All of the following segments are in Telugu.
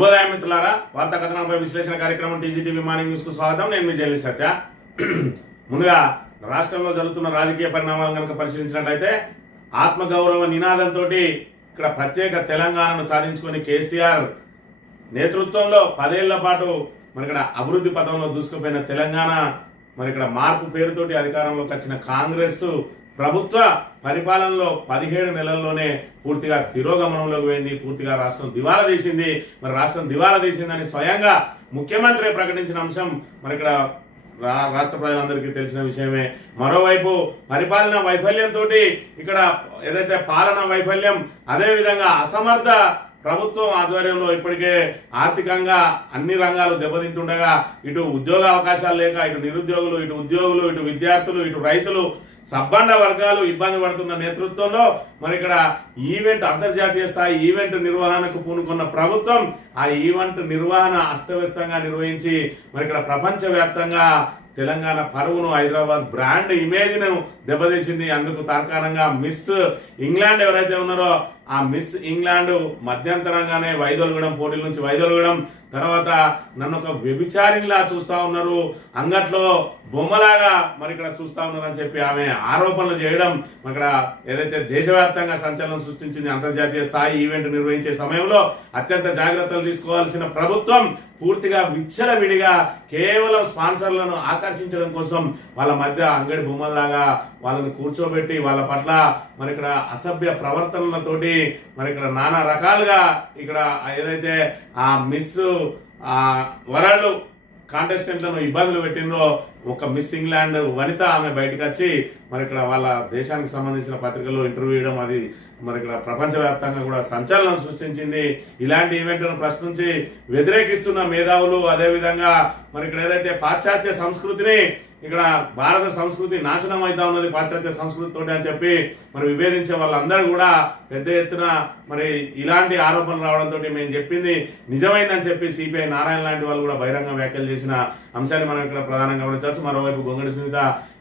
శుభోదయం మిత్రులారా, వార్తా కథనంపై విశ్లేషణ కార్యక్రమం టీజీటీవీ మార్నింగ్ న్యూస్ కు స్వాగతం. నేను మీ జర్నలిస్ట్ సత్య. ముందుగా రాష్ట్రంలో జరుగుతున్న రాజకీయ పరిణామాలను కనుక పరిశీలించినట్లయితే ఆత్మగౌరవ నినాదంతో ఇక్కడ ప్రత్యేక తెలంగాణను సాధించుకొని కేసీఆర్ నేతృత్వంలో 10 ఏళ్ల పాటు మరి ఇక్కడ అభివృద్ధి పథంలో దూసుకుపోయిన తెలంగాణ మరి ఇక్కడ మార్పు పేరుతోటి అధికారంలోకి వచ్చిన కాంగ్రెస్ ప్రభుత్వ పరిపాలనలో 17 నెలల్లోనే పూర్తిగా తిరోగమనంలోకి పోయింది. పూర్తిగా రాష్ట్రం దివాలా తీసింది. మరి రాష్ట్రం దివాలా తీసిందని స్వయంగా ముఖ్యమంత్రి ప్రకటించిన అంశం మరి ఇక్కడ రాష్ట్ర ప్రజలందరికీ తెలిసిన విషయమే. మరోవైపు పరిపాలన వైఫల్యంతో ఇక్కడ ఏదైతే పాలన వైఫల్యం, అదేవిధంగా అసమర్థ ప్రభుత్వం ఆధ్వర్యంలో ఇప్పటికే ఆర్థికంగా అన్ని రంగాలు దెబ్బతింటుండగా ఇటు ఉద్యోగ అవకాశాలు లేక ఇటు నిరుద్యోగులు, ఇటు ఉద్యోగులు, ఇటు విద్యార్థులు, ఇటు రైతులు, సబ్బండ వర్గాలు ఇబ్బంది పడుతున్న నేతృత్వంలో మరి ఇక్కడ అంతర్జాతీయ స్థాయి ఈవెంట్ నిర్వహణకు పూనుకున్న ప్రభుత్వం ఆ ఈవెంట్ నిర్వహణ అస్తవ్యస్తంగా నిర్వహించి మరి ఇక్కడ ప్రపంచవ్యాప్తంగా తెలంగాణ పరువును, హైదరాబాద్ బ్రాండ్ ఇమేజ్ ను దెబ్బతీసింది. అందుకు తార్కాణంగా మిస్ ఇంగ్లాండ్ ఎవరైతే ఉన్నారో ఆ మిస్ ఇంగ్లాండ్ మధ్యంతరంగానే వైదొలగడం, పోటీల నుంచి వైదొలగడం, తర్వాత నన్ను ఒక వ్యభిచారిలా చూస్తా ఉన్నారు, అంగట్లో బొమ్మలాగా మరి ఇక్కడ చూస్తా ఉన్నారు అని చెప్పి ఆమె ఆరోపణలు చేయడం ఇక్కడ ఏదైతే దేశవ్యాప్తంగా సంచలనం సృష్టించింది. అంతర్జాతీయ స్థాయి ఈవెంట్ నిర్వహించే సమయంలో అత్యంత జాగ్రత్తలు తీసుకోవాల్సిన ప్రభుత్వం పూర్తిగా విచ్చలవిడిగా కేవలం స్పాన్సర్లను ఆకర్షించడం కోసం వాళ్ళ మధ్య అంగడి బొమ్మల్లాగా వాళ్ళని కూర్చోబెట్టి వాళ్ళ పట్ల మరి ఇక్కడ అసభ్య ప్రవర్తనలతోటి మరి ఇక్కడ నానా రకాలుగా ఇక్కడ ఏదైతే ఆ మిస్ వరల్డ్ కాంటెస్టెంట్లను ఇబ్బందులు పెట్టిందో ఒక మిస్ ఇంగ్లాండ్ వనిత ఆమె బయటకు వచ్చి మరి ఇక్కడ వాళ్ళ దేశానికి సంబంధించిన పత్రికల్లో ఇంటర్వ్యూ ఇవ్వడం, అది మరి ఇక్కడ ప్రపంచవ్యాప్తంగా కూడా సంచలనం సృష్టించింది. ఇలాంటి ఈవెంట్ను ప్రశ్నించి వ్యతిరేకిస్తున్న మేధావులు, అదేవిధంగా మరి ఇక్కడ ఏదైతే పాశ్చాత్య సంస్కృతిని ఇక్కడ భారత సంస్కృతి నాశనం అవుతా ఉన్నది పాశ్చాత్య సంస్కృతి తోటి అని చెప్పి మరి విభేదించే వాళ్ళందరూ కూడా పెద్ద ఎత్తున మరి ఇలాంటి ఆరోపణలు రావడంతో మేము చెప్పింది నిజమైందని చెప్పి సిపిఐ నారాయణ లాంటి వాళ్ళు కూడా బహిరంగ వ్యాఖ్యలు చేసిన అంశాన్ని మనం ఇక్కడ ప్రధానంగా గమనించవచ్చు. మరోవైపు గొంగడి సునీత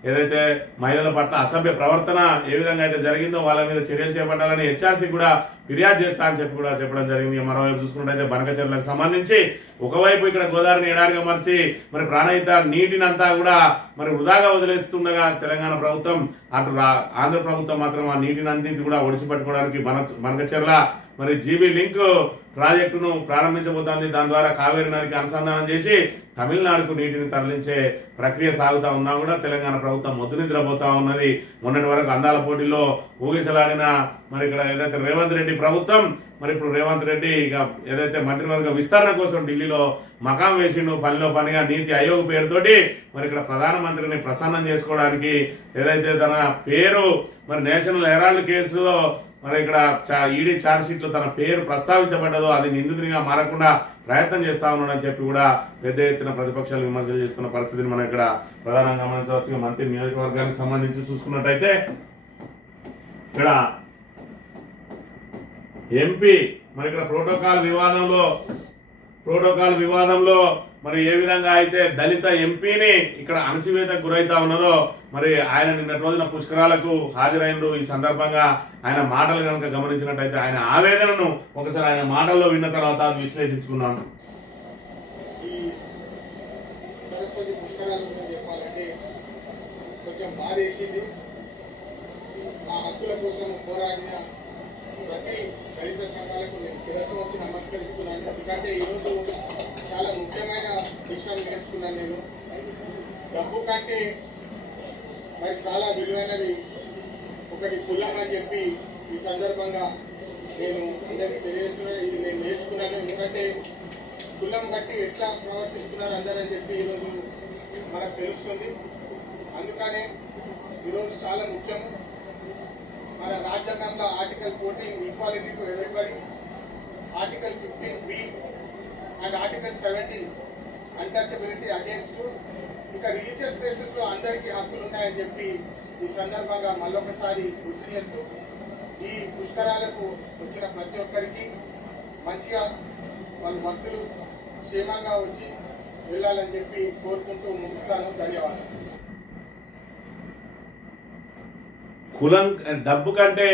ఏదైతే మహిళల పట్ల అసభ్య ప్రవర్తన ఏ విధంగా అయితే జరిగిందో వాళ్ళ మీద చర్యలు చేపట్టాలని హెచ్ఆర్సీ కూడా ఫిర్యాదు చేస్తా అని చెప్పి కూడా చెప్పడం జరిగింది. మరోవైపు చూసుకుంటే బనకచెర్లకు సంబంధించి ఒకవైపు ఇక్కడ గోదావరిని ఎడారిగా మార్చి మరి ప్రాణహిత నీటినంతా కూడా మరి వృధాగా వదిలేస్తుండగా తెలంగాణ ప్రభుత్వం, అటు ఆంధ్ర ప్రభుత్వం మాత్రం ఆ నీటిని అందించి కూడా ఒడిసిపట్టుకోవడానికి బనకచెర్ల మరి జీబీ లింక్ ప్రాజెక్టును ప్రారంభించబోతోంది. దాని ద్వారా కావేరీ నదికి అనుసంధానం చేసి తమిళనాడుకు నీటిని తరలించే ప్రక్రియ సాగుతా ఉన్నా కూడా తెలంగాణ ప్రభుత్వం మొద్దు నిద్రపోతా ఉన్నది. మొన్నటి వరకు అందాల పోటీలో ఊగిసలాడిన మరి ఇక్కడ ఏదైతే రేవంత్ రెడ్డి ప్రభుత్వం మరి ఇప్పుడు రేవంత్ రెడ్డి ఇక ఏదైతే మంత్రివర్గ విస్తరణ కోసం ఢిల్లీలో మకాం వేసిండు, పనిలో పనిగా నీతి ఆయోగ్ పేరుతోటి మరి ఇక్కడ ప్రధానమంత్రిని ప్రసన్నం చేసుకోవడానికి ఏదైతే తన పేరు మరి నేషనల్ హెరాల్డ్ కేసులో మరి ఇక్కడ ఈడీ ఛార్జ్ షీట్ లో తన పేరు ప్రస్తావించబడ్డదో అది నిందితునిగా మారకుండా ప్రయత్నం చేస్తా ఉన్నాడని చెప్పి కూడా పెద్ద ఎత్తున ప్రతిపక్షాలు విమర్శలు చేస్తున్న పరిస్థితిని మనం ఇక్కడ ప్రధానంగా గమనించవచ్చు. మంత్రి నియోజకవర్గానికి సంబంధించి చూసుకున్నట్టయితే ఇక్కడ ఎంపీ మరి ఇక్కడ ప్రోటోకాల్ వివాదంలో మరి ఏ విధంగా అయితే దళిత ఎంపీని ఇక్కడ అణచివేతకు గురైతా ఉన్నారో మరి ఆయన నిన్నటి రోజున పుష్కరాలకు హాజరైనరు. ఈ సందర్భంగా ఆయన మాటలు కనుక గమనించినట్టయితే ఆయన ఆవేదనను ఒకసారి ఆయన మాటల్లో విన్న తర్వాత అది విశ్లేషించుకున్నాను. ప్రతి దళిత సంఘాలకు నేను శిరస్సు వచ్చి నమస్కరిస్తున్నాను. ఎందుకంటే ఈరోజు చాలా ముఖ్యమైన విషయం నేర్చుకున్నాను. నేను డబ్బు కంటే మరి చాలా విలువైనది ఒకటి కులం అని చెప్పి ఈ సందర్భంగా నేను అందరికీ తెలియజేస్తున్నాను. ఇది నేను నేర్చుకున్నాను. ఎందుకంటే కులం బట్టి ఎట్లా ప్రవర్తిస్తున్నారు అందరని చెప్పి ఈరోజు మనకు తెలుస్తుంది. అందుకనే ఈరోజు చాలా ముఖ్యం. మన రాజ్యాంగంలో article 14 equality to everybody, article 15B and article 17 untouchability against ఇంకా రిలీజియస్ ప్లేసెస్ లో అందరికీ హక్కులు ఉన్నాయని చెప్పి ఈ సందర్భంగా మళ్ళొకసారి గుర్తు చేస్తూ ఈ పుష్కరాలకు వచ్చిన ప్రతి ఒక్కరికి మంచిగా వాళ్ళ భక్తులు క్షేమంగా వచ్చి వెళ్ళాలని చెప్పి కోరుకుంటూ ముగిస్తాను. ధన్యవాదాలు. డబ్బు కంటే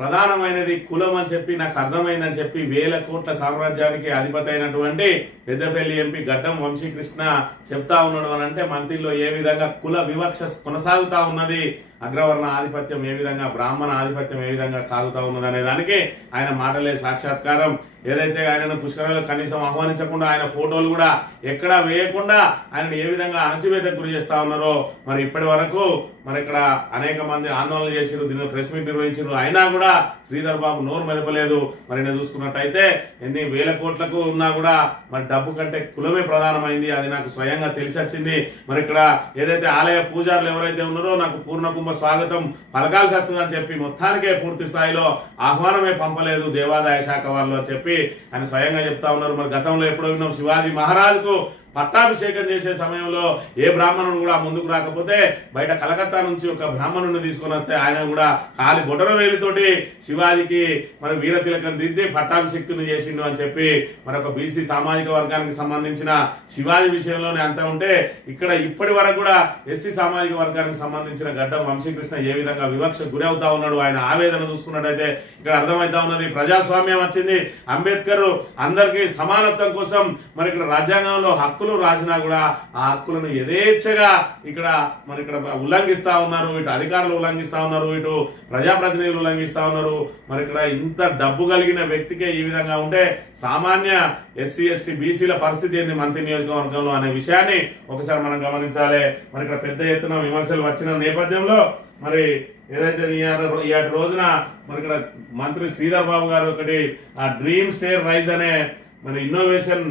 ప్రధానమైనది కులం అని చెప్పి నాకు అర్థమైందని చెప్పి 1000 కోట్ల సామ్రాజ్యానికి అధిపతి అయినటువంటి పెద్దపల్లి ఎంపీ గడ్డం వంశీకృష్ణ చెప్తా ఉన్నాడు అని అంటే మంత్రిలో ఏ విధంగా కుల వివక్ష కొనసాగుతా ఉన్నది, అగ్రవర్ణ ఆధిపత్యం ఏ విధంగా, బ్రాహ్మణ ఆధిపత్యం ఏ విధంగా సాగుతా ఉన్నది అనే దానికి ఆయన మాటలే సాక్షాత్కారం. ఏదైతే ఆయనను పుష్కరాలు కనీసం ఆహ్వానించకుండా ఆయన ఫోటోలు కూడా ఎక్కడా వేయకుండా ఆయనను ఏ విధంగా అణచివేతకు గురి చేస్తా ఉన్నారో మరి ఇప్పటి వరకు మరి ఇక్కడ అనేక మంది ఆందోళన చేసిరు, దీని ప్రెస్ మీట్ నిర్వహించారు, అయినా కూడా శ్రీధర్ బాబు నోరు మెదపలేదు. మరి నేను చూసుకున్నట్టయితే ఎన్ని 1000 కోట్లకు ఉన్నా కూడా మరి డబ్బు కంటే కులమే ప్రధానమైంది, అది నాకు స్వయంగా తెలిసి వచ్చింది. మరి ఇక్కడ ఏదైతే ఆలయ పూజారులు ఎవరైతే ఉన్నారో నాకు పూర్ణ కుంభ స్వాగతం పలకాల్సి వస్తుందని చెప్పి మొత్తానికే పూర్తి స్థాయిలో ఆహ్వానమే పంపలేదు దేవాదాయ శాఖ వాళ్ళు అని చెప్పి ఆయన స్వయంగా చెప్తా ఉన్నారు. మరి గతంలో ఎప్పుడో విన్నాం శివాజీ మహారాజుకు పట్టాభిషేకం చేసే సమయంలో ఏ బ్రాహ్మణుడు కూడా ముందుకు రాకపోతే బయట కలకత్తా నుంచి ఒక బ్రాహ్మణుడిని తీసుకొని వస్తే ఆయన కూడా కాలి బొటన వేలితోటి శివాజీకి మరి వీర తిలకం దిద్ది పట్టాభిషేక్తుని చేసిండు అని చెప్పి మరి ఒక బీసీ సామాజిక వర్గానికి సంబంధించిన శివాజీ విషయంలోనే అంతా ఉంటే ఇక్కడ ఇప్పటి వరకు కూడా ఎస్సీ సామాజిక వర్గానికి సంబంధించిన గడ్డం వంశీకృష్ణ ఏ విధంగా వివక్ష గురి అవుతా ఉన్నాడు, ఆయన ఆవేదన చూసుకున్నట్టయితే ఇక్కడ అర్థమైతా ఉన్నది. ప్రజాస్వామ్యం వచ్చింది, అంబేద్కర్ అందరికీ సమానత్వం కోసం మరి ఇక్కడ రాజ్యాంగంలో హక్కులు రాసినా కూడా ఆ హక్కులను యథేచ్ఛగా ఇక్కడ మరి ఇక్కడ ఉల్లంఘిస్తా ఉన్నారు, ఇటు అధికారులు ఉల్లంఘిస్తా ఉన్నారు, ఇటు ప్రజాప్రతినిధులు ఉల్లంఘిస్తా ఉన్నారు. మరి ఇక్కడ ఇంత డబ్బు కలిగిన వ్యక్తికే ఈ విధంగా ఉంటే సామాన్య ఎస్సీ ఎస్టీ బీసీల పరిస్థితి ఏంది మంత్రి నియోజకవర్గంలో అనే విషయాన్ని ఒకసారి మనం గమనించాలి. మరి ఇక్కడ పెద్ద ఎత్తున విమర్శలు వచ్చిన నేపథ్యంలో మరి ఏదైతే ఈ రోజున మరి ఇక్కడ మంత్రి శ్రీధర్ బాబు గారు ఒకటి ఆ డ్రీమ్ స్టేర్ రైజ్ అనే మరి ఇన్నోవేషన్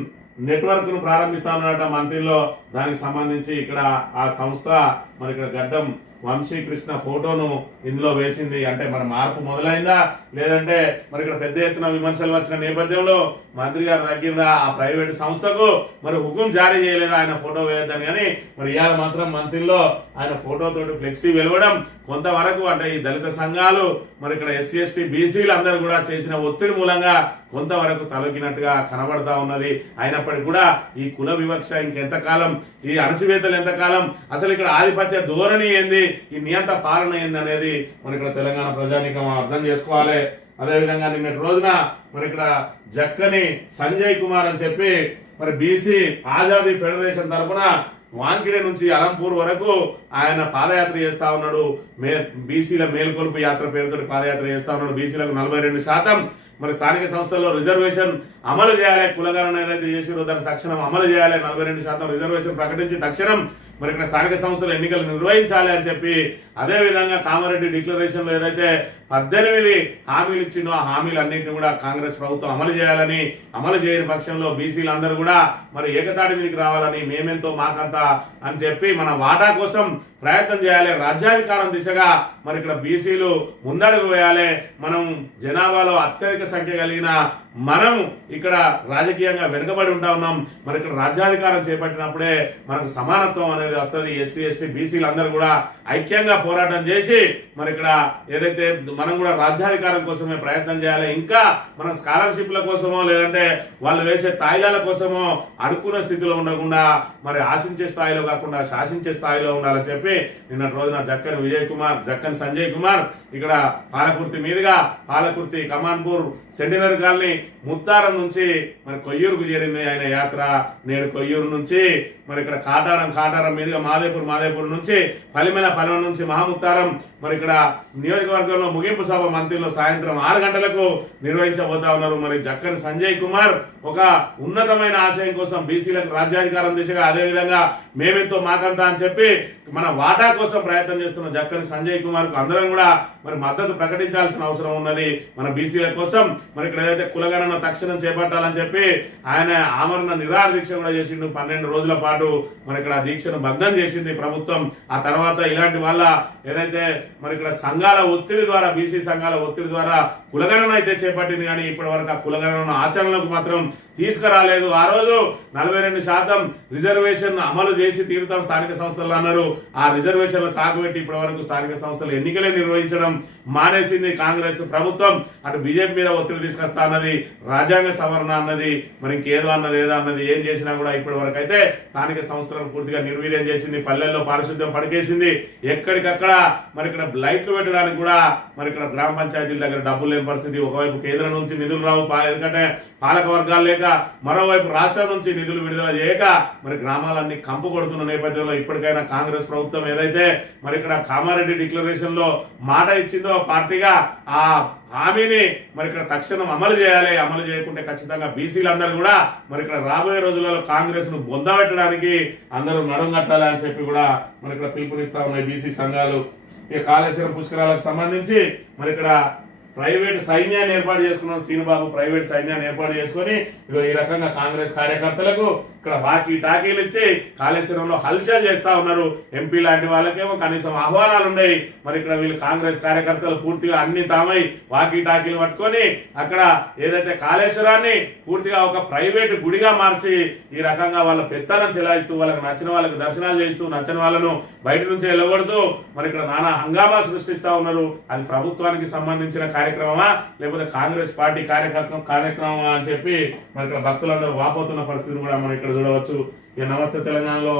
నెట్వర్క్ ను ప్రారంభిస్తా ఉన్నారట మంత్రిలో. దానికి సంబంధించి ఇక్కడ ఆ సంస్థ మరి ఇక్కడ గడ్డం వంశీకృష్ణ ఫోటోను ఇందులో వేసింది. అంటే మరి మార్పు మొదలైందా లేదంటే మరి ఇక్కడ పెద్ద ఎత్తున విమర్శలు వచ్చిన నేపథ్యంలో మంత్రి గారు తగ్గిందా, ఆ ప్రైవేట్ సంస్థకు మరి హుకుం జారీ చేయలేదా ఆయన ఫోటో వేయొద్దని. కానీ మరి ఇవాళ మాత్రం మంత్రిలో ఆయన ఫోటోతోటి ఫ్లెక్సీ వెలవడం కొంతవరకు అంటే ఈ దళిత సంఘాలు మరి ఇక్కడ ఎస్సీ ఎస్టీ బీసీలు అందరూ కూడా చేసిన ఒత్తిడి మూలంగా కొంతవరకు తలొగ్గినట్టుగా కనబడతా ఉన్నది. అయినప్పటికీ కూడా ఈ కుల వివక్ష ఇంకెంతకాలం, ఈ అణచివేతలు ఎంతకాలం, అసలు ఇక్కడ ఆధిపత్య ధోరణి ఏంది, ఈ నియంత పాలన ఏంది అనేది మరి ఇక్కడ తెలంగాణ ప్రజానీకం అర్థం చేసుకోవాలి. అదేవిధంగా నిన్నటి రోజున మరి ఇక్కడ జక్కని సంజయ్ కుమార్ అని చెప్పి మరి బీసీ ఆజాదీ ఫెడరేషన్ తరఫున వాంకిడే నుంచి అలంపూర్ వరకు ఆయన పాదయాత్ర చేస్తా ఉన్నాడు. బీసీల మేల్కొల్పు యాత్ర పేరుతో పాదయాత్ర చేస్తా ఉన్నాడు. బీసీలకు 42% మరి స్థానిక సంస్థల్లో రిజర్వేషన్ అమలు చేయాలి, కులగణన ఏదైతే చేసిరో దాన్ని తక్షణం అమలు చేయాలి, 42% రిజర్వేషన్ ప్రకటించి తక్షణం మరి ఇక్కడ స్థానిక సంస్థలు ఎన్నికలు నిర్వహించాలి అని చెప్పి, అదే విధంగా కామారెడ్డి డిక్లరేషన్ లో ఏదైతే 18 హామీలు ఇచ్చిండో ఆ హామీలన్నింటినీ కూడా కాంగ్రెస్ ప్రభుత్వం అమలు చేయాలని, అమలు చేయని పక్షంలో బీసీలు అందరూ కూడా మరి ఏకతాటి మీదకి రావాలని, మేమెంతో మాకంతా అని చెప్పి మన వాటా కోసం ప్రయత్నం చేయాలి. రాజ్యాధికారం దిశగా మరి ఇక్కడ బీసీలు ముందడుగు వేయాలి. మనం జనాభాలో అత్యధిక సంఖ్య కలిగిన మనం ఇక్కడ రాజకీయంగా వెనుకబడి ఉంటా ఉన్నాం. మరి ఇక్కడ రాజ్యాధికారం చేపట్టినప్పుడే మనకు సమానత్వం అనేది వస్తుంది. ఎస్సీ ఎస్టీ బీసీలు అందరూ కూడా ఐక్యంగా పోరాటం చేసి మరి ఇక్కడ ఏదైతే మనం కూడా రాజ్యాధికారం కోసమే ప్రయత్నం చేయాలి. ఇంకా మనం స్కాలర్షిప్ల కోసమో లేదంటే వాళ్ళు వేసే తాయిలాల కోసమో అడుక్కునే స్థితిలో ఉండకుండా మరి ఆశించే స్థాయిలో కాకుండా శాసించే స్థాయిలో ఉండాలని చెప్పి నిన్న రోజున జక్కని సంజయ్ కుమార్ ఇక్కడ పాలకుర్తి మీదుగా పాలకుర్తి కమాన్పూర్ సెంటినరీ కాలనీ ముత్తారం నుంచి మరి కొయ్యూరుకు చేరింది ఆయన యాత్ర. నేడు కొయ్యూరు నుంచి మరి ఇక్కడ కాటారం మీదుగా మాదేపూర్ నుంచి పలిమెల నుంచి మహాముత్తారం మరి ఇక్కడ నియోజకవర్గంలో ముగింపు సభ మంత్రిలో సాయంత్రం 6 గంటలకు నిర్వహించబోతా ఉన్నారు. మరి జక్కని సంజయ్ కుమార్ ఒక ఉన్నతమైన ఆశయం కోసం బీసీలకు రాజ్యాధికారం దిశగా, అదేవిధంగా మేమెంతో మాకంతా అని చెప్పి మన వాటా కోసం ప్రయత్నం చేస్తున్న జక్కని సంజయ్ కుమార్ కు అందరం కూడా మరి మద్దతు ప్రకటించాల్సిన అవసరం ఉన్నది. మన బీసీల కోసం మరి ఇక్కడ ఏదైతే కులగణన తక్షణం చేపట్టాలని చెప్పి ఆయన ఆమరణ నిరాహార దీక్ష కూడా చేసిండు. 12 రోజుల పాటు మరి ఇక్కడ దీక్షను భగ్నం చేసింది ప్రభుత్వం. ఆ తర్వాత ఇలాంటి వాళ్ళ ఏదైతే మరి ఇక్కడ సంఘాల ఒత్తిడి ద్వారా, బీసీ సంఘాల ఒత్తిడి ద్వారా కులగణన అయితే చేపట్టింది, కానీ ఇప్పటి వరకు ఆ కులగణన ఆచరణకు మాత్రం తీసుకురాలేదు. ఆ రోజు 42% రిజర్వేషన్ అమలు చేసి తీరుతాం స్థానిక సంస్థలు అన్నారు. ఆ రిజర్వేషన్ల సాగు పెట్టి ఇప్పటి వరకు స్థానిక సంస్థలు ఎన్నికలే నిర్వహించడం మానేసింది కాంగ్రెస్ ప్రభుత్వం. అటు బీజేపీ మీద ఒత్తిడి తీసుకొస్తా అన్నది, రాజ్యాంగ సవరణ అన్నది, మరి ఇంకేదో అన్నది ఏదో అన్నది, ఏం చేసినా కూడా ఇప్పటి వరకు అయితే స్థానిక సంస్థలను పూర్తిగా నిర్వీర్యం చేసింది. పల్లెల్లో పారిశుద్ధ్యం పడికేసింది. ఎక్కడికక్కడ మరి ఇక్కడ లైట్లు పెట్టడానికి కూడా మరి ఇక్కడ గ్రామ పంచాయతీల దగ్గర డబ్బులు లేని పరిస్థితి, ఒకవైపు కేంద్రం నుంచి నిధులు రావు, ఎందుకంటే పాలక వర్గాలు లేక, మరోవైపు రాష్ట్రం నుంచి నిధులు విడుదల చేయక మరి గ్రామాలన్నీ కంపు కొడుతున్న నేపథ్యంలో ఇప్పటికైనా కాంగ్రెస్ ప్రభుత్వం ఏదైతే మరి ఇక్కడ కామారెడ్డి డిక్లరేషన్ లో మాట ఇచ్చిందో పార్టీగా, ఆ హామీని మరి ఇక్కడ తక్షణం అమలు చేయాలి. అమలు చేయకుంటే ఖచ్చితంగా బీసీలందరూ కూడా మరి ఇక్కడ రాబోయే రోజులలో కాంగ్రెస్ ను బొందబెట్టడానికి అందరూ నడుం కట్టాలి అని చెప్పి కూడా మరి ఇక్కడ పిలుపునిస్తా ఉన్నాయి బీసీ సంఘాలు. ఈ కాళేశ్వరం పుష్కరాలకు సంబంధించి మరి ఇక్కడ ప్రైవేట్ సైన్యాన్ని ఏర్పాటు చేసుకున్నాం, శ్రీనుబాబు ప్రైవేట్ సైన్యాన్ని ఏర్పాటు చేసుకుని ఈ రకంగా కాంగ్రెస్ కార్యకర్తలకు ఇక్కడ వాకీ టాకీలు ఇచ్చి కాళేశ్వరంలో హల్చల్ చేస్తా ఉన్నారు. ఎంపీ లాంటి వాళ్ళకేమో కనీసం ఆహ్వానాలు ఉన్నాయి, మరి ఇక్కడ వీళ్ళు కాంగ్రెస్ కార్యకర్తలు పూర్తిగా అన్ని తామై వాకీ టాకీలు పట్టుకొని అక్కడ ఏదైతే కాళేశ్వరాన్ని పూర్తిగా ఒక ప్రైవేట్ గుడిగా మార్చి ఈ రకంగా వాళ్ళ పెత్తనం చెలాయిస్తూ, వాళ్ళకి నచ్చిన వాళ్ళకి దర్శనాలు చేస్తూ, నచ్చని వాళ్ళను బయట నుంచి వెళ్ళగొడుతూ మరి ఇక్కడ నానా హంగామా సృష్టిస్తా ఉన్నారు. అది ప్రభుత్వానికి సంబంధించిన కార్యక్రమమా లేకపోతే కాంగ్రెస్ పార్టీ కార్యక్రమమా అని చెప్పి మరి ఇక్కడ భక్తులందరూ వాపోతున్న పరిస్థితిని కూడా మనం ఇక్కడ చూడవచ్చు. ఈ నమస్తే తెలంగాణలో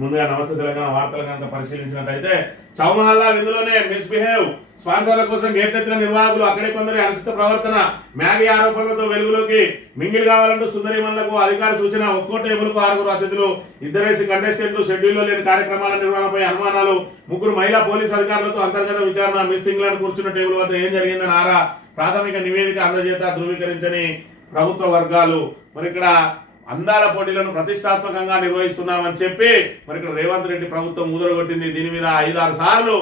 ముందుగా నమస్తే తెలంగాణ వార్తలు కనుక పరిశీలించినట్లయితే, చౌమహల్లా విందులోనే మిస్బిహేవ్, స్పాన్సర్ల కోసం గేట్లెత్తిన నిర్వాహకులు, అక్కడే కొందరి అనుచిత ప్రవర్తన, మ్యాగీ ఆరోపణలతో వెలుగులోకి, మింగిల్ కావాలంటూ సుందరిమణులకు అధికార సూచన, ఒక్కో టేబుల్కు 6 అతిథులు, 2 కంటెస్టెంట్లు, షెడ్యూల్లో లేని కార్యక్రమాల నిర్వహణపై అనుమానాలు, 3 మహిళా పోలీసు అధికారులతో అంతర్గత విచారణ, మిస్సింగ్ లను కూర్చున్న టేబుల్ వద్ద ఏం జరిగిందని ఆరా, ప్రాథమిక నివేదిక అందజేత ధృవీకరించని ప్రభుత్వ వర్గాలు. మరి ఇక్కడ అందాల పోటీలను ప్రతిష్టాత్మకంగా నిర్వహిస్తున్నామని చెప్పి మరి ఇక్కడ రేవంత్ రెడ్డి ప్రభుత్వం ముద్రగొట్టింది. దీని మీద 5-6 సార్లు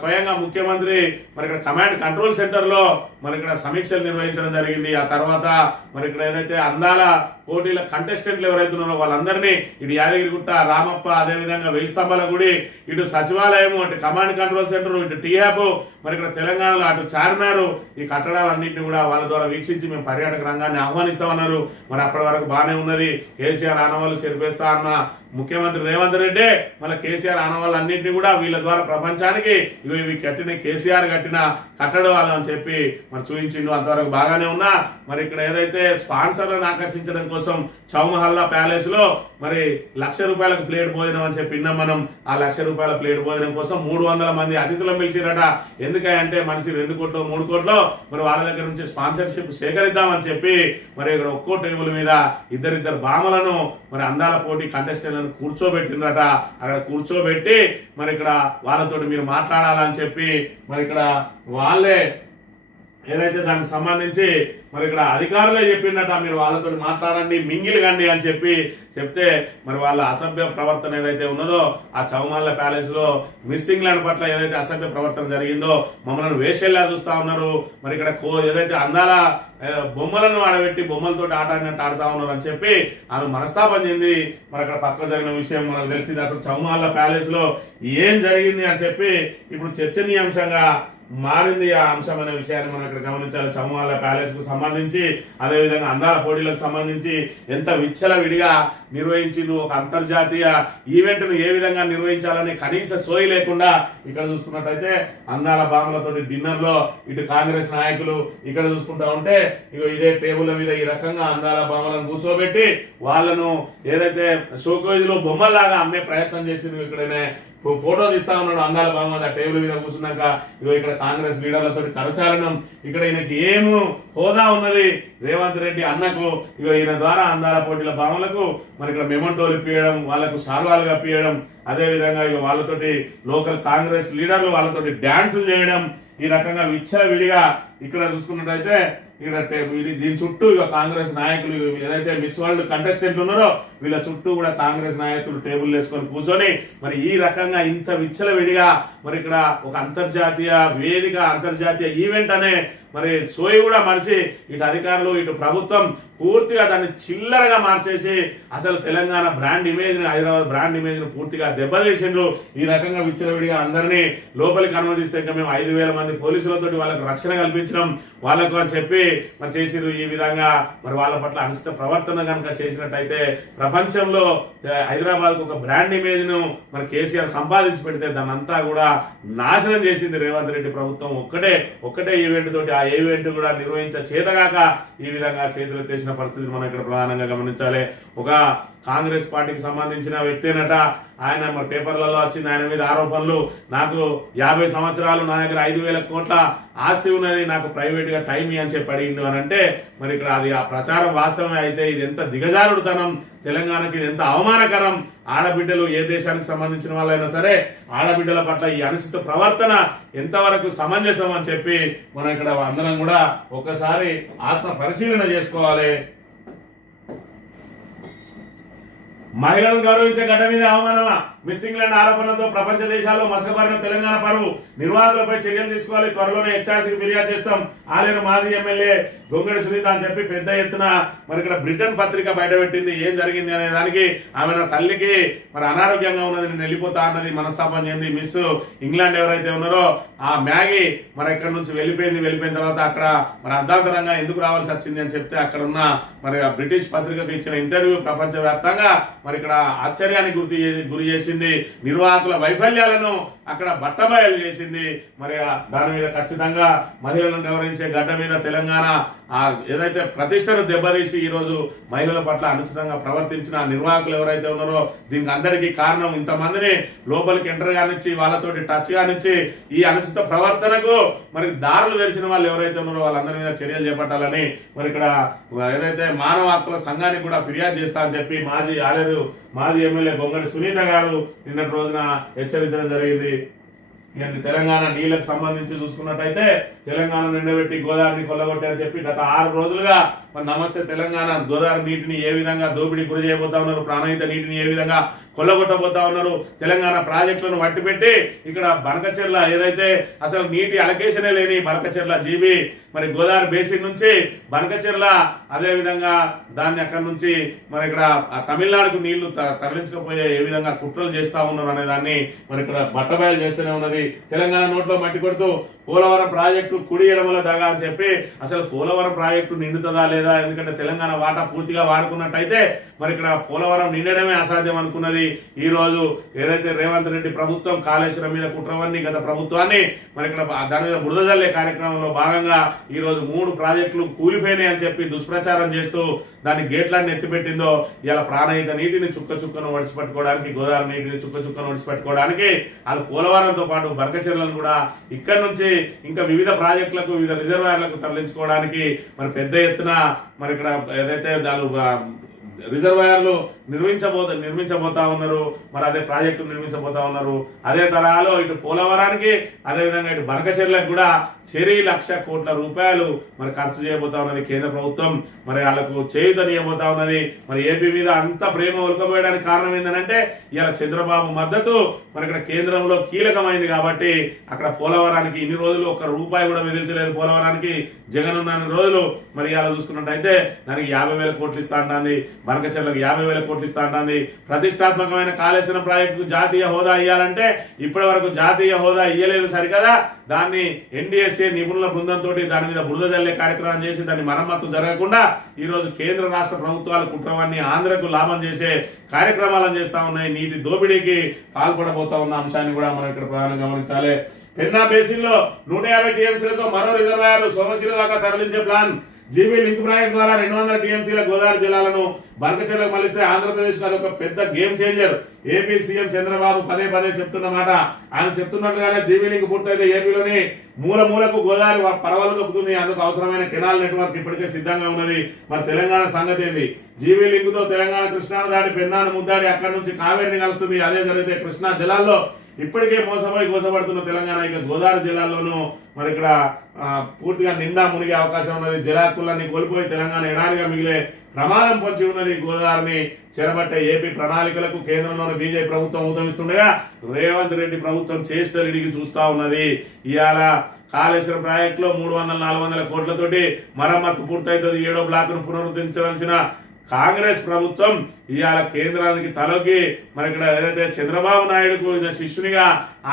స్వయంగా ముఖ్యమంత్రి మరి ఇక్కడ కమాండ్ కంట్రోల్ సెంటర్ లో మరి ఇక్కడ సమీక్షలు నిర్వహించడం జరిగింది. ఆ తర్వాత మరి ఇక్కడ ఏదైతే అందాల పోటీల కంటెస్టెంట్లు ఎవరైతే ఉన్నారో వాళ్ళందరినీ ఇటు యాదగిరిగుట్ట, రామప్ప, అదేవిధంగా 1000 స్తంభాల గుడి, ఇటు సచివాలయం, అటు కమాండ్ కంట్రోల్ సెంటర్, ఇటు టీహాబ్, మరి ఇక్కడ తెలంగాణలో అటు చార్మినార్, ఈ కట్టడాలన్నింటినీ కూడా వాళ్ళ ద్వారా వీక్షించి మేము పర్యాటక రంగాన్ని ఆహ్వానిస్తామన్నారు. మరి అప్పటి వరకు బాగానే ఉన్నది. కేసీఆర్ ఆనవాళ్ళు చెరిపేస్తా అన్న ముఖ్యమంత్రి రేవంత్ రెడ్డి మళ్ళీ కేసీఆర్ ఆనవాళ్ళన్నింటినీ కూడా వీళ్ళ ద్వారా ప్రపంచానికి ఇవి కట్టిన కేసీఆర్ కట్టిన కట్టడాలు అని చెప్పి మరి చూపించిండు. అంతవరకు బాగానే ఉన్నా మరి ఇక్కడ ఏదైతే స్పాన్సర్లను ఆకర్షించడం కోసం చౌమహల్లా ప్యాలెస్ లో మరి ₹1,00,000 ప్లేట్ భోజనం అని చెప్పి విన్నాం మనం. ఆ ₹1,00,000 ప్లేట్ భోజనం కోసం 300 మంది అతిథులను పిలిచిరట. ఎందుకంటే మనిషి 2 కోట్లు 3 కోట్లు మరి వాళ్ళ దగ్గర నుంచి స్పాన్సర్షిప్ సేకరిద్దామని చెప్పి మరి ఇక్కడ ఒక్కో టేబుల్ మీద ఇద్దరు భామలను మరి అందాల పోటీ కంటెస్టెంట్లను కూర్చోబెట్టిందట. అక్కడ కూర్చోబెట్టి మరి ఇక్కడ వాళ్ళతో మీరు మాట్లాడాలని చెప్పి మరి ఇక్కడ వాళ్ళే ఏదైతే దానికి సంబంధించి మరి ఇక్కడ అధికారులే చెప్పిందట, మీరు వాళ్ళతో మాట్లాడండి, మింగిల్ కండి అని చెప్పి చెప్తే మరి వాళ్ళ అసభ్య ప్రవర్తన ఏదైతే ఉన్నదో ఆ చౌమహల్లా ప్యాలెస్ లో మిస్సింగ్ ల్యాండ్ పట్ల ఏదైతే అసభ్య ప్రవర్తన జరిగిందో మమ్మల్ని వేషల్లా చూస్తా ఉన్నారు. మరి ఇక్కడ ఏదైతే అందాల బొమ్మలను ఆడబెట్టి బొమ్మలతో ఆట అన్నట్టు ఆడుతా ఉన్నారు అని చెప్పి ఆమె మనస్తాపం చెంది మరి అక్కడ పక్క జరిగిన విషయం మనకు తెలిసింది. అసలు చౌమహల్లా ప్యాలెస్ లో ఏం జరిగింది అని చెప్పి ఇప్పుడు చర్చనీయాంశంగా మారింది ఆ అంశం అనే విషయాన్ని మనం ఇక్కడ గమనించాలి. చౌమహల్లా ప్యాలెస్ కు సంబంధించి అదేవిధంగా అందాల పోటీలకు సంబంధించి ఎంత విచ్చలవిడిగా నిర్వహించింది. ఒక అంతర్జాతీయ ఈవెంట్ ను ఏ విధంగా నిర్వహించాలని కనీస సోయి లేకుండా ఇక్కడ చూసుకున్నట్టయితే అందాల బాంబులతో డిన్నర్ లో ఇటు కాంగ్రెస్ నాయకులు ఇక్కడ చూసుకుంటా ఉంటే ఇదే టేబుల్ మీద ఈ రకంగా అందాల బాంబులను కూర్చోబెట్టి వాళ్ళను ఏదైతే షోకేజ్ లో బొమ్మల్లాగా అమ్మే ప్రయత్నం చేసింది. ఇక్కడనే ఫోటో తీస్తా ఉన్నాడు అందాల బామ్మ ఆ టేబుల్ మీద కూర్చున్నాక. ఇక్కడ కాంగ్రెస్ లీడర్లతో కరచాలనం. ఇక్కడ ఈయనకి ఏమో హోదా ఉన్నది రేవంత్ రెడ్డి అన్నకు. ఈయన ద్వారా అందాల పోటీల భామలకు మరి ఇక్కడ మెమంటోలు ఇప్పియడం, వాళ్ళకు సాల్వాలు కప్పియడం, అదే విధంగా వాళ్ళతోటి లోకల్ కాంగ్రెస్ లీడర్లు వాళ్ళతోటి డాన్సులు చేయడం, ఈ రకంగా విచ్చలవిడిగా ఇక్కడ చూసుకున్నట్టయితే ఇక్కడ దీని చుట్టూ కాంగ్రెస్ నాయకులు ఏదైతే మిస్ వరల్డ్ కంటెస్టెంట్లు ఉన్నారో వీళ్ళ చుట్టూ కూడా కాంగ్రెస్ నాయకులు టేబుల్ వేసుకొని కూర్చొని మరి ఈ రకంగా ఇంత విచ్చలవిడిగా మరి ఇక్కడ ఒక అంతర్జాతీయ వేదిక, అంతర్జాతీయ ఈవెంట్ అనే మరి సోయి కూడా మరిచి ఇటు అధికారులు ఇటు ప్రభుత్వం పూర్తిగా దాన్ని చిల్లరగా మార్చేసి అసలు తెలంగాణ బ్రాండ్ ఇమేజ్ ని, హైదరాబాద్ బ్రాండ్ ఇమేజ్ ని పూర్తిగా దెబ్బతీసిండ్రు. ఈ రకంగా విచ్చలవిడిగా అందరినీ లోపలికి అనుమతిస్తే ఇంకా మేము 5,000 మంది పోలీసులతోటి వాళ్ళకు రక్షణ కల్పించడం వాళ్ళకు అని చెప్పి మరి చేసిరు. ఈ విధంగా మరి వాళ్ళ పట్ల అనుచిత ప్రవర్తన కనుక చేసినట్టయితే ప్రపంచంలో హైదరాబాద్ కు ఒక బ్రాండ్ ఇమేజ్ ను మరి కేసీఆర్ సంపాదించి పెడితే దాన్ని అంతా కూడా నాశనం చేసింది రేవంత్ రెడ్డి ప్రభుత్వం. ఒక్కటే ఈవెంట్ తోటి ఆ ఈవెంట్ కూడా నిర్వహించ చేతగాక ఈ విధంగా చేతులు ఎత్తేసిన పరిస్థితిని మనం ఇక్కడ ప్రధానంగా గమనించాలి. ఒక కాంగ్రెస్ పార్టీకి సంబంధించిన వ్యక్తేనట. ఆయన మరి పేపర్లలో వచ్చింది ఆయన మీద ఆరోపణలు. నాకు 50 సంవత్సరాలు నా దగ్గర 5,000 కోట్ల ఆస్తి ఉన్నది, నాకు ప్రైవేట్ గా టైం అని చెప్పి అడిగిండు అని అంటే మరి ఇక్కడ అది ఆ ప్రచారం వాస్తవమే అయితే ఇది ఎంత దిగజారుడుతనం, తెలంగాణకి ఇది ఎంత అవమానకరం. ఆడబిడ్డలు ఏ దేశానికి సంబంధించిన వాళ్ళైనా సరే ఆడబిడ్డల పట్ల ఈ అనుచిత ప్రవర్తన ఎంతవరకు సమంజసం అని చెప్పి మనం ఇక్కడ అందరం కూడా ఒకసారి ఆత్మ పరిశీలన చేసుకోవాలి. మహిళలను గౌరవించే గడ్డ మీద అవమానమా? మిస్సింగ్ ల్యాండ్ ఆరోపణలతో ప్రపంచ దేశాల్లో మసకబారిన తెలంగాణ పరువు. నిర్వాహకులపై చర్యలు తీసుకోవాలి, త్వరలోనే హెచ్ఆర్సీకి ఫిర్యాదు చేస్తాం. ఆలేరు మాజీ ఎమ్మెల్యే గొంగడి సునీత అని చెప్పి పెద్ద ఎత్తున మరి ఇక్కడ బ్రిటన్ పత్రిక బయటపెట్టింది. ఏం జరిగింది అనే దానికి ఆమె నా తల్లికి మరి అనారోగ్యంగా ఉన్నది, నేను వెళ్ళిపోతా అన్నది, మనస్తాపం చెంది మిస్ ఇంగ్లాండ్ ఎవరైతే ఉన్నారో ఆ మ్యాగీ మరి ఇక్కడ నుంచి వెళ్ళిపోయిన తర్వాత అక్కడ మరి అర్ధాంతరంగా ఎందుకు రావాల్సి వచ్చింది అని చెప్తే అక్కడ ఉన్న మరి ఆ బ్రిటిష్ పత్రికకు ఇచ్చిన ఇంటర్వ్యూ ప్రపంచవ్యాప్తంగా మరి ఇక్కడ ఆశ్చర్యానికి గురి చేసింది. నిర్వాహకుల వైఫల్యాలను అక్కడ బట్టబయలు చేసింది. మరి దాని మీద ఖచ్చితంగా మహిళలను గౌరవించే గడ్డ మీద తెలంగాణ ఏదైతే ప్రతిష్టను దెబ్బతీసి ఈ రోజు మహిళల పట్ల అనుచితంగా ప్రవర్తించిన నిర్వాహకులు ఎవరైతే ఉన్నారో దీనికి అందరికీ కారణం ఇంతమందిని లోపలికి ఎంటర్ కానిచ్చి వాళ్ళతోటి టచ్ కానిచ్చి ఈ అనుచిత ప్రవర్తనకు మరి దారులు తెలిసిన వాళ్ళు ఎవరైతే ఉన్నారో వాళ్ళందరి మీద చర్యలు చేపట్టాలని మరి ఇక్కడ ఏదైతే మానవ హక్కుల సంఘానికి కూడా ఫిర్యాదు చేస్తా అని చెప్పి ఆలేరు మాజీ ఎమ్మెల్యే గొంగడి సునీత గారు నిన్నటి రోజున హెచ్చరించడం జరిగింది. తెలంగాణ నీళ్లకు సంబంధించి చూసుకున్నట్టయితే తెలంగాణ నిండబెట్టి గోదావరిని కొల్లగొట్టి అని చెప్పి గత 6 రోజులుగా మరి నమస్తే తెలంగాణ గోదావరి నీటిని ఏ విధంగా దోపిడీ గురి చేయబోతా ఉన్నారు, ప్రాణహిత నీటిని ఏ విధంగా కొల్లగొట్టబోతా ఉన్నారు, తెలంగాణ ప్రాజెక్టులను వట్టిపెట్టి ఇక్కడ బనకచెర్ల ఏదైతే అసలు నీటి అలొకేషనే లేని బనకచెర్ల జీబీ మరి గోదావరి బేసిన్ నుంచి బనకచెర్ల అదే విధంగా దాన్ని అక్కడి నుంచి మరి ఇక్కడ తమిళనాడుకు నీళ్లు తరలించకపోయే ఏ విధంగా కుట్రలు చేస్తా ఉన్నారు అనే దాన్ని మరి ఇక్కడ బట్టబయలు చేస్తూనే ఉన్నది. తెలంగాణ నోట్లో మట్టి కొడుతూ పోలవరం ప్రాజెక్టు కుడి ఎడమల దగా అని చెప్పి అసలు పోలవరం ప్రాజెక్టు నిండుతుందా లేదా, ఎందుకంటే తెలంగాణ వాటా పూర్తిగా వాడుకున్నట్టయితే మరి ఇక్కడ పోలవరం నిండడమే అసాధ్యం అనుకున్నది. ఈ రోజు ఏదైతే రేవంత్ రెడ్డి ప్రభుత్వం కాళేశ్వరం మీద కుట్రవన్నీ గత ప్రభుత్వాన్ని మరి ఇక్కడ దాని మీద బురద జల్లే కార్యక్రమంలో భాగంగా ఈ రోజు 3 ప్రాజెక్టులు కూలిపోయినాయి అని చెప్పి దుష్ప్రచారం చేస్తూ దాని గేట్లన్నీ ఎత్తిపెట్టిందో ఇలా ప్రాణహిత నీటిని చుక్కను ఒడిచిపెట్టుకోవడానికి, గోదావరి నీటిని చుక్కను ఒడిచిపెట్టుకోవడానికి వాళ్ళు పోలవరంతో పాటు బనకచెర్లను కూడా ఇక్కడ నుంచి ఇంకా వివిధ ప్రాజెక్టులకు వివిధ రిజర్వాయర్లకు తరలించుకోవడానికి మరి పెద్ద ఎత్తున మరి ఇక్కడ ఏదైతే దాని రిజర్వాయర్లు నిర్మించబోతా ఉన్నారు, మరి అదే ప్రాజెక్టులు నిర్మించబోతా ఉన్నారు. అదే తరహాలో ఇటు పోలవరానికి అదేవిధంగా ఇటు బనకచెర్లకు కూడా 1,00,00,000 కోట్ల రూపాయలు మరి ఖర్చు చేయబోతా ఉన్నది కేంద్ర ప్రభుత్వం. మరి వాళ్ళకు చేయూతనియబోతా ఉన్నది. మరి ఏపీ మీద అంత ప్రేమ ఉలకబోయడానికి కారణం ఏంటంటే ఇలా చంద్రబాబు మద్దతు మరి ఇక్కడ కేంద్రంలో కీలకమైంది కాబట్టి అక్కడ పోలవరానికి ఇన్ని రోజులు ₹1 కూడా విధించలేదు. పోలవరానికి జగన్ ఉన్న రోజులు మరి ఇలా చూసుకున్నట్టయితే దానికి 50,000 కోట్లు ఇస్తా అంటుంది, బనకచెర్లకు 50,000 కోట్లు ఇస్తా అంటుంది. ప్రతిష్టాత్మకమైన కాళేశ్వరం ప్రాజెక్టు జాతీయ హోదా ఇవ్వాలంటే ఇప్పటి వరకు జాతీయ హోదా ఇయ్యలేదు సరికదా, దాన్ని ఎన్డీఎస్ఏ నిపుణుల బృందంతో దాని మీద బురద జల్లే కార్యక్రమం చేసి దాన్ని మరమ్మత్తు జరగకుండా ఈ రోజు కేంద్ర రాష్ట్ర ప్రభుత్వాలు కుట్రవాన్ని ఆంధ్రకు లాభం చేసే కార్యక్రమాలను చేస్తా ఉన్నాయి. నీటి దోపిడీకి పాల్పడబోతా ఉన్న అంశాన్ని కూడా మనం ఇక్కడ ప్రధానంగా గమనించాలి. పెన్నా బేసిన్ లో 150 టీఎంసీలతో మరో రిజర్వాయర్ సోమశిల దాకా తరలించే ప్లాన్. జీబీ లింక్ ప్రాజెక్ట్ ద్వారా 200 టీఎంసీల గోదావరి జిల్లాలను బనకచెర్లకు మలిస్తే ఆంధ్రప్రదేశ్ కు అదొక పెద్ద game changer. AP CM Chandrababu పదే చెప్తున్నమాట. ఆయన చెప్తున్నట్లుగానే జీబీ లింక్ పూర్తయితే ఏపీలోని మూలకు గోదావరి పరవలు దొక్కుతుంది. అందుకు అవసరమైన కెనాల్ నెట్వర్క్ ఇప్పటికే సిద్ధంగా ఉన్నది. మరి తెలంగాణ సంగతి ఏంది? జీబీ లింక్ తో తెలంగాణ కృష్ణాను దాటి పెన్నాను ముద్దాడి అక్కడి నుంచి కావేరిని కలుస్తుంది. అదే జరిగితే కృష్ణా జలాల్లో ఇప్పటికే మోసపడుతున్న తెలంగాణ ఇక గోదావరి జిల్లాల్లోనూ మరి ఇక్కడ పూర్తిగా నిండా మునిగే అవకాశం ఉన్నది. జలాకులన్నీ కోల్పోయి తెలంగాణ ఎడారిగా మిగిలే ప్రమాదం పొంచి ఉన్నది. గోదావరిని చెరబట్టే ఏపీ ప్రణాళికలకు కేంద్రంలోని బీజేపీ ప్రభుత్వం ఊతమిస్తుండగా రేవంత్ రెడ్డి ప్రభుత్వం చేష్టలిడికి చూస్తా ఉన్నది. ఇవాళ కాళేశ్వరం ప్రాజెక్టులో 300-400 కోట్లతోటి మరమ్మత్తు పూర్తవుతుంది. 7వ బ్లాక్ను పునరుద్ధరించవలసిన కాంగ్రెస్ ప్రభుత్వం ఇవాళ కేంద్రానికి తలొగ్గి మరి ఇక్కడ ఏదైతే చంద్రబాబు నాయుడుకు శిష్యునిగా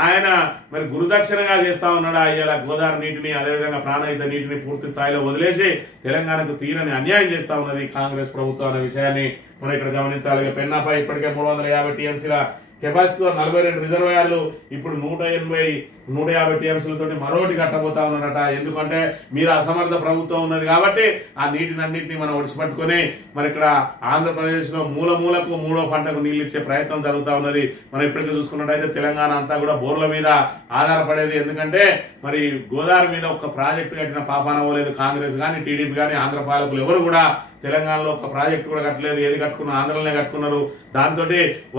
ఆయన మరి గురుదక్షిణగా చేస్తా ఉన్నాడా ఇవాళ గోదావరి నీటిని అదేవిధంగా ప్రాణహిత నీటిని పూర్తి స్థాయిలో వదిలేసి తెలంగాణకు తీరని అన్యాయం చేస్తా ఉన్నది కాంగ్రెస్ ప్రభుత్వం అనే విషయాన్ని మనం ఇక్కడ గమనించాలి. పెన్నాపై ఇప్పటికే 350 టీఎంసీల కెపాసిటీతో 42 రిజర్వాయర్లు ఇప్పుడు 150 టీఎంసీలతో మరొకటి కట్టబోతా ఉన్నారట. ఎందుకంటే మీరు అసమర్థ ప్రభుత్వం ఉన్నది కాబట్టి ఆ నీటినన్నింటినీ మనం ఒడిచిపట్టుకొని మరి ఇక్కడ ఆంధ్రప్రదేశ్ లో మూలకు మూడో పంటకు నీళ్ళు ఇచ్చే ప్రయత్నం జరుగుతూ ఉన్నది. మనం ఇప్పటికే చూసుకున్నట్టయితే తెలంగాణ అంతా కూడా బోర్ల మీద ఆధారపడేది. ఎందుకంటే మరి గోదావరి మీద ఒక ప్రాజెక్టు కట్టిన పాపాన పోలేదు కాంగ్రెస్ కానీ టీడీపీ కానీ ఆంధ్ర పాలకులు ఎవరు కూడా. తెలంగాణలో ఒక ప్రాజెక్టు కూడా కట్టలేదు, ఏది కట్టుకున్న ఆంధ్రలోనే కట్టుకున్నారు. దాంతో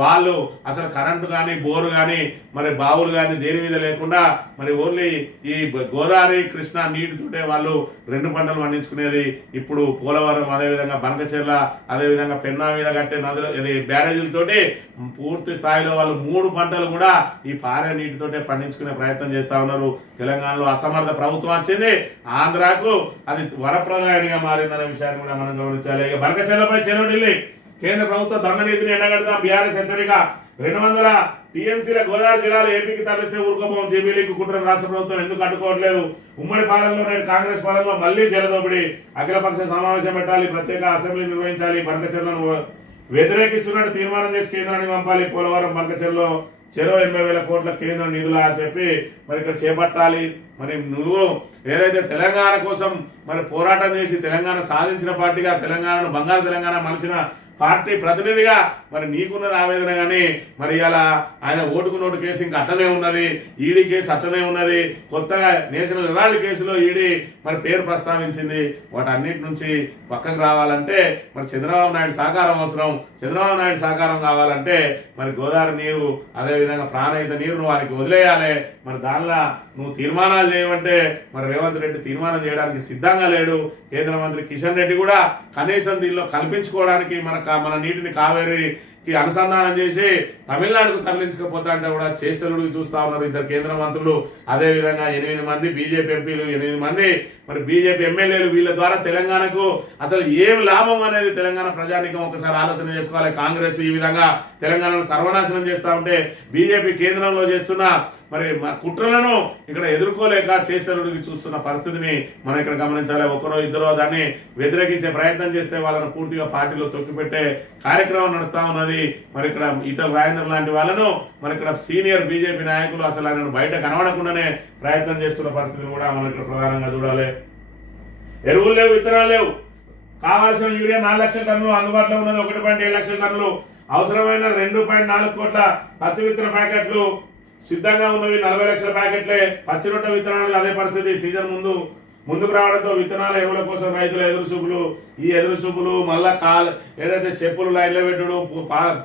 వాళ్ళు అసలు కరెంటు కానీ బోరు కానీ మరి బావులు కానీ దేని మీద లేకుండా మరి ఓన్లీ ఈ గోదావరి కృష్ణా నీటితోటే వాళ్ళు 2 పంటలు పండించుకునేది. ఇప్పుడు పోలవరం అదేవిధంగా బనకచెర్ల అదేవిధంగా పెన్నా మీద కట్టే నదులు బ్యారేజీలతోటి పూర్తి స్థాయిలో వాళ్ళు 3 పంటలు కూడా ఈ పారే నీటితోటే పండించుకునే ప్రయత్నం చేస్తా ఉన్నారు. తెలంగాణలో అసమర్థ ప్రభుత్వం వచ్చింది, ఆంధ్రాకు అది వరప్రదాయనిగా మారిందనే విషయాన్ని కూడా మనం గమనించాలి. ఇక బనకచెర్లపై చెరువు ఢిల్లీ కేంద్ర ప్రభుత్వ దండ నీతిని ఎండగడతాం. బీఆర్ఎస్ హెచ్చరిక 200 టీఎంసీల గోదావరి జిల్లాలో ఏపీకి తరలిస్తే ఊరుకోపోం. జేబీలీకి కుట్రను రాష్ట్ర ప్రభుత్వం ఎందుకు అడ్డుకోవట్లేదు? ఉమ్మడి పాలనలో నేడు కాంగ్రెస్ పాలనలో మళ్లీ జలదోపిడి. అఖిలపక్ష సమావేశం పెట్టాలి, ప్రత్యేక అసెంబ్లీ నిర్వహించాలి, బనకచెర్లను వ్యతిరేకిస్తున్నట్టు తీర్మానం చేసి కేంద్రానికి పంపాలి. పోలవరం బనకచెర్లలో చెరో 80,000 కోట్ల కేంద్ర నిధులు చెప్పి మరి ఇక్కడ చేపట్టాలి. మరి నువ్వు ఏదైతే తెలంగాణ కోసం మరి పోరాటం చేసి తెలంగాణ సాధించిన పార్టీగా తెలంగాణను బంగారు తెలంగాణ మలిచిన పార్టీ ప్రతినిధిగా మరి నీకున్నది ఆవేదన కానీ మరి ఇలా ఆయన ఓటుకు నోటు కేసు ఇంకా అట్లనే ఉన్నది, ఈడీ కేసు అట్లనే ఉన్నది. కొత్తగా నేషనల్ హెరాల్డ్ కేసులో ఈడీ మరి పేరు ప్రస్తావించింది. వాటన్నిటి నుంచి పక్కకు రావాలంటే మరి చంద్రబాబు నాయుడు సహకారం అవసరం. చంద్రబాబు నాయుడు సహకారం కావాలంటే మరి గోదావరి నీరు అదేవిధంగా ప్రాణహిత నీరును వారికి వదిలేయాలి. మరి దానిలో నువ్వు తీర్మానాలు చేయమంటే మరి రేవంత్ రెడ్డి తీర్మానం చేయడానికి సిద్ధంగా లేడు. కేంద్ర మంత్రి కిషన్ రెడ్డి కూడా కనీసం దీనిలో కల్పించుకోవడానికి మన నీటిని కావేరికి అనుసంధానం చేసి తమిళనాడుకు తరలించకపోతా అంటే కూడా చేష్టలుడు చూస్తా ఉన్నారు ఇద్దరు కేంద్ర మంత్రులు. అదేవిధంగా 8 మంది బీజేపీ ఎంపీలు, 8 మంది మరి బీజేపీ ఎమ్మెల్యేలు. వీళ్ళ ద్వారా తెలంగాణకు అసలు ఏం లాభం అనేది తెలంగాణ ప్రజానీకం ఒకసారి ఆలోచన చేసుకోవాలి. కాంగ్రెస్ ఈ విధంగా తెలంగాణను సర్వనాశనం చేస్తా ఉంటే బీజేపీ కేంద్రంలో చేస్తున్న మరి కుట్రలను ఇక్కడ ఎదుర్కోలేక చేష్టలుడికి చూస్తున్న పరిస్థితిని మనం ఇక్కడ గమనించాలి. ఒకరో ఇద్దరో దాన్ని వ్యతిరేకించే ప్రయత్నం చేస్తే వాళ్ళను పూర్తిగా పార్టీలో తొక్కిపెట్టే కార్యక్రమం నడుస్తా ఉన్నది. మరి ఇక్కడ ఈటల రాజేందర్ లాంటి వాళ్ళను మరి ఇక్కడ సీనియర్ బీజేపీ నాయకులు అసలు ఆయనను బయట కనబడకుండానే ప్రయత్నం చేస్తున్న పరిస్థితిని కూడా మనం ఇక్కడ ప్రధానంగా చూడాలి. ఎరువులు లేవు, విత్తనాలు లేవు. కావాల్సిన యూరియా 4 లక్షల టన్నులు, అందుబాటులో ఉన్నది 1.7 లక్షల టన్నులు. అవసరమైన 2.4 కోట్ల పత్తి విత్తన ప్యాకెట్లు సిద్ధంగా ఉన్నవి 40 లక్షల ప్యాకెట్లే. పచ్చి రొట్టె విత్తనాలు అదే పరిస్థితి. సీజన్ ముందుకు రావడంతో విత్తనాల ఎరువుల కోసం రైతుల ఎదురు చూపులు మళ్ళా ఏదైతే చెప్పులు లైన్లో పెట్టుడు,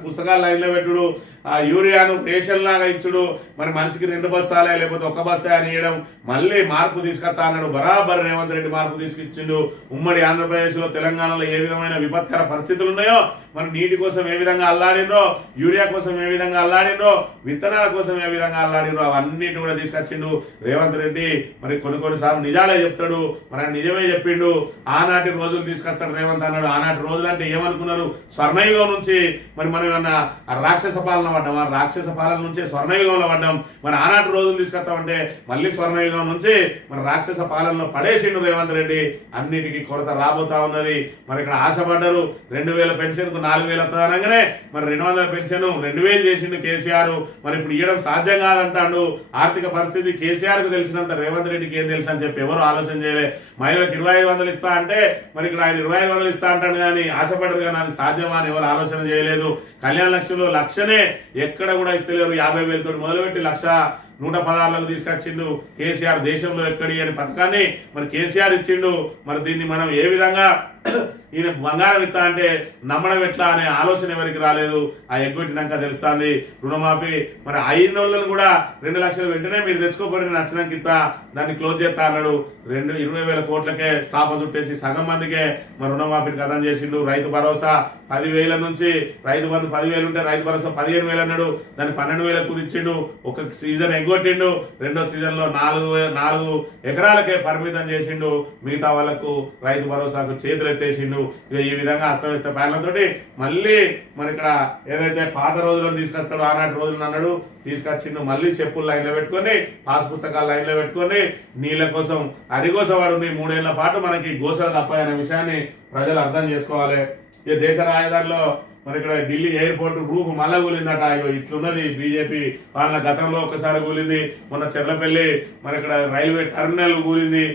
పుస్తకాలు లైన్లో పెట్టుడు, యూరియాను రేషన్ లాగా ఇచ్చుడు, మరి మనిషికి 2 బస్తాలే లేకపోతే 1 బస్తా అని ఇవ్వడం, మళ్ళీ మార్పు తీసుకొస్తా అన్నాడు. బరాబర్ రేవంత్ రెడ్డి మార్పు తీసుకొచ్చిండు. ఉమ్మడి ఆంధ్రప్రదేశ్ లో తెలంగాణలో ఏ విధమైన విపత్కర పరిస్థితులు ఉన్నాయో, మరి నీటి కోసం ఏ విధంగా అల్లాడినో, యూరియా కోసం ఏ విధంగా అల్లాడినో, విత్తనాల కోసం ఏ విధంగా అల్లాడినో అవన్నిటిని కూడా తీసుకొచ్చిండు రేవంత్ రెడ్డి. మరి కొన్నిసార్లు నిజాలే చెప్తాడు, మరి ఆయన నిజమే చెప్పిండు. ఆనాటి రోజులు తీసుకొస్తాడు రేవంత్ అన్నాడు. ఆనాటి రోజులు అంటే ఏమనుకున్నారు? స్వర్ణయుగం నుంచి మరి మనం ఏమన్నా రాక్షస పాలన పడ్డాం, ఆ రాక్షస పాలన నుంచే స్వర్ణయుగంలో పడ్డాం. మరి ఆనాటి రోజులు తీసుకొస్తామంటే మళ్ళీ స్వర్ణయుగం నుంచి మరి రాక్షస పాలనలో పడేసిండు రేవంత్ రెడ్డి. అన్నిటికీ కొరత రాబోతా ఉన్నది. మరి ఇక్కడ ఆశపడ్డారు 2000 పెన్షన్ కు 4000 వస్తుందనగానే మరి 200 పెన్షన్ 2000 చేసిండు కేసీఆర్. మరి ఇప్పుడు ఇవ్వడం సాధ్యం కాదంటాడు. ఆర్థిక పరిస్థితి కేసీఆర్ కు తెలిసినంత రేవంత్ రెడ్డికి ఏం తెలుసు అని చెప్పి ఎవరు ఆలోచన చేయలే. మహిళలకు 2500 ఇస్తా అంటే మరి ఇక్కడ ఆయన 2500 ఇస్తా అంటాడు కానీ ఆశపడ్డారు కానీ అది సాధ్యమా అని ఎవరు ఆలోచన చేయలేదు. కళ్యాణ లక్ష్యంలో లక్షనే ఎక్కడ కూడా ఇస్తలేరు. 50,000 తోటి మొదలుపెట్టి 1,116లకు తీసుకొచ్చిండు కేసీఆర్. దేశంలో ఎక్కడి అని పథకాన్ని మరి కేసీఆర్ ఇచ్చిండు. మరి దీన్ని మనం ఏ విధంగా ఈయన బంగారం ఇస్తా అంటే నమ్మడం ఎట్లా అనే ఆలోచన ఎవరికి రాలేదు. ఆ ఎగ్గొట్టినాక తెలుస్తుంది. రుణమాఫీ మరి 5 నెలలను కూడా 2 లక్షలు వెంటనే మీరు తెచ్చుకోపోయి నచ్చినాక ఇస్తా, దాన్ని క్లోజ్ చేస్తా అన్నాడు. 20,000 కోట్లకే సాప చుట్టేసి సగం మందికే మరి రుణమాఫీని కథం చేసిండు. రైతు భరోసా 10,000 నుంచి రైతు బంధు 10,000 ఉంటే రైతు భరోసా 15,000 అన్నాడు. దాన్ని 12,000 కుదిచ్చిండు. ఒక సీజన్ ఎగ్గొట్టిండు. రెండో సీజన్ లో 4 ఎకరాలకే పరిమితం చేసిండు. మిగతా వాళ్లకు రైతు భరోసాకు చేతులు ఎత్తేసిండు. ఇక ఈ విధంగా అస్తవ్యస్త ప్యాన్లతోటి మళ్ళీ మరి ఇక్కడ ఏదైతే పాత రోజులను తీసుకొస్తాడో ఆనాటి రోజులను అన్నాడు తీసుకొచ్చిండు. మళ్ళీ చెప్పులు లైన్లో పెట్టుకొని, పాస్ పుస్తకాలు లైన్లో పెట్టుకొని నీళ్ల కోసం అడిగోసవాడు 3 ఏళ్ల పాటు మనకి గోసలు తప్పాయనే విషయాన్ని ప్రజలు అర్థం చేసుకోవాలి. ఈ దేశ రాజధానిలో మరి ఇక్కడ ఢిల్లీ ఎయిర్పోర్ట్ రూఫ్ మళ్ళా కూలిందట. ఇట్లున్నది బీజేపీ పాలన. గతంలో ఒకసారి కూలింది, మొన్న చెర్లపల్లి మరి ఇక్కడ రైల్వే టర్మినల్ కూలింది.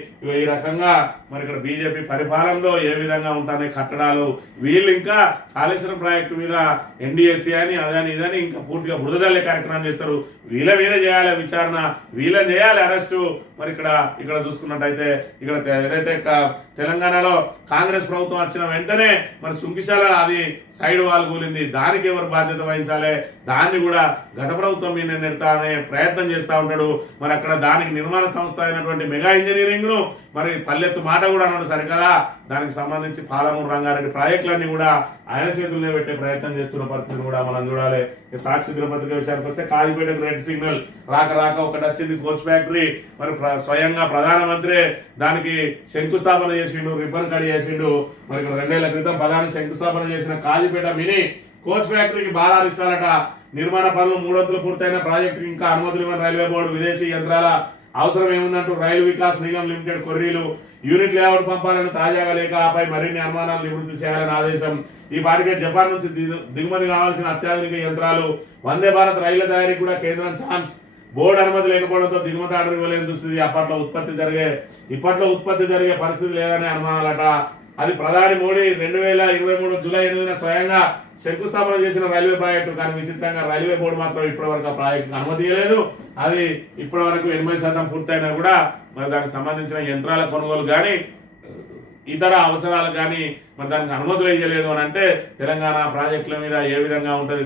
ఈ రకంగా మరి ఇక్కడ బీజేపీ పరిపాలనలో ఏ విధంగా ఉంటాయి కట్టడాలు. వీళ్ళు ఇంకా కాళేశ్వరం ప్రాజెక్టు మీద ఎన్డీఎస్సీ అని అదని ఇదని ఇంకా పూర్తిగా బురదజల్లే కార్యక్రమం చేస్తారు. వీళ్ళ మీద చేయాలి విచారణ, వీళ్ళని చేయాలి అరెస్టు. మరి ఇక్కడ చూసుకున్నట్టయితే ఇక్కడ ఏదైతే తెలంగాణలో కాంగ్రెస్ ప్రభుత్వం వచ్చిన వెంటనే మరి సుంకిశాల అది సైడ్ వాల్ కూలింది, దానికి ఎవరు బాధ్యత వహించాలి? దాన్ని కూడా గత ప్రభుత్వం మీద నెడతా అనే ప్రయత్నం చేస్తూ ఉంటాడు. మరి అక్కడ దానికి నిర్మాణ సంస్థ అయినటువంటి మెగా ఇంజనీరింగ్ ను మరి పల్లెత్తు మాట కూడా అన్నాడు సరికదా. దానికి సంబంధించి పాలమూరు రంగారెడ్డి ప్రాజెక్టులన్నీ కూడా ఆయన చేతుల్లో పెట్టే ప్రయత్నం చేస్తున్న పరిస్థితిని కూడా మనం చూడాలి. సాక్షి దినపత్రిక విషయానికి వస్తే కాజీపేటకు రెడ్ సిగ్నల్ రాక ఒకటి వచ్చింది కోచ్ ఫ్యాక్టరీ. మరి స్వయంగా ప్రధానమంత్రి దానికి శంకుస్థాపన చేసిండు, రిబ్బన్ కట్ చేసిండు. మరి 2 ఏళ్ల క్రితం ప్రధాని శంకుస్థాపన చేసిన కాజీపేట మినీ కోచ్ ఫ్యాక్టరీకి బారాలు ఇస్తారట. నిర్మాణ పనులు 3 వంతులు పూర్తయిన ప్రాజెక్టు ఇంకా అనుమతులు ఇవ్వని రైల్వే బోర్డు. విదేశీ యంత్రాల అవసరం ఏముందంటూ రైలు వికాస్ నిగమ్ లిమిటెడ్ కొర్రీలు. యూనిట్ లేఅవుట్ పంపాలని తాజాగా లేక ఆపై మరిన్ని అనుమానాలు నివృత్తి చేయాలని ఆదేశం. ఈ పాటికే జపాన్ నుంచి దిగుమతి కావాల్సిన అత్యాధునిక యంత్రాలు. వందే భారత్ రైళ్ల తయారీకి కూడా కేంద్రం ఛాన్స్. బోర్డు అనుమతి లేకపోవడంతో దిగుమతి ఆర్డర్ ఇవ్వలేని దుస్థితి. ఇప్పట్లో ఉత్పత్తి జరిగే పరిస్థితి లేదని అనుమానాలట. అది ప్రధాని మోడీ 2023 జూలై 8న స్వయంగా శంకుస్థాపన చేసిన రైల్వే ప్రాజెక్టు. కానీ విచిత్రంగా రైల్వే బోర్డు మాత్రం ఇప్పటి వరకు ఆ ప్రాజెక్టు అనుమతి ఇవ్వలేదు. అది ఇప్పటి వరకు 80% పూర్తయినా కూడా మరి దానికి సంబంధించిన యంత్రాల కొనుగోలు కానీ ఇతర అవసరాలు కానీ మరి దానికి అనుమతులు ఇవ్వలేదు అని అంటే తెలంగాణ ప్రాజెక్టుల మీద ఏ విధంగా ఉంటుంది?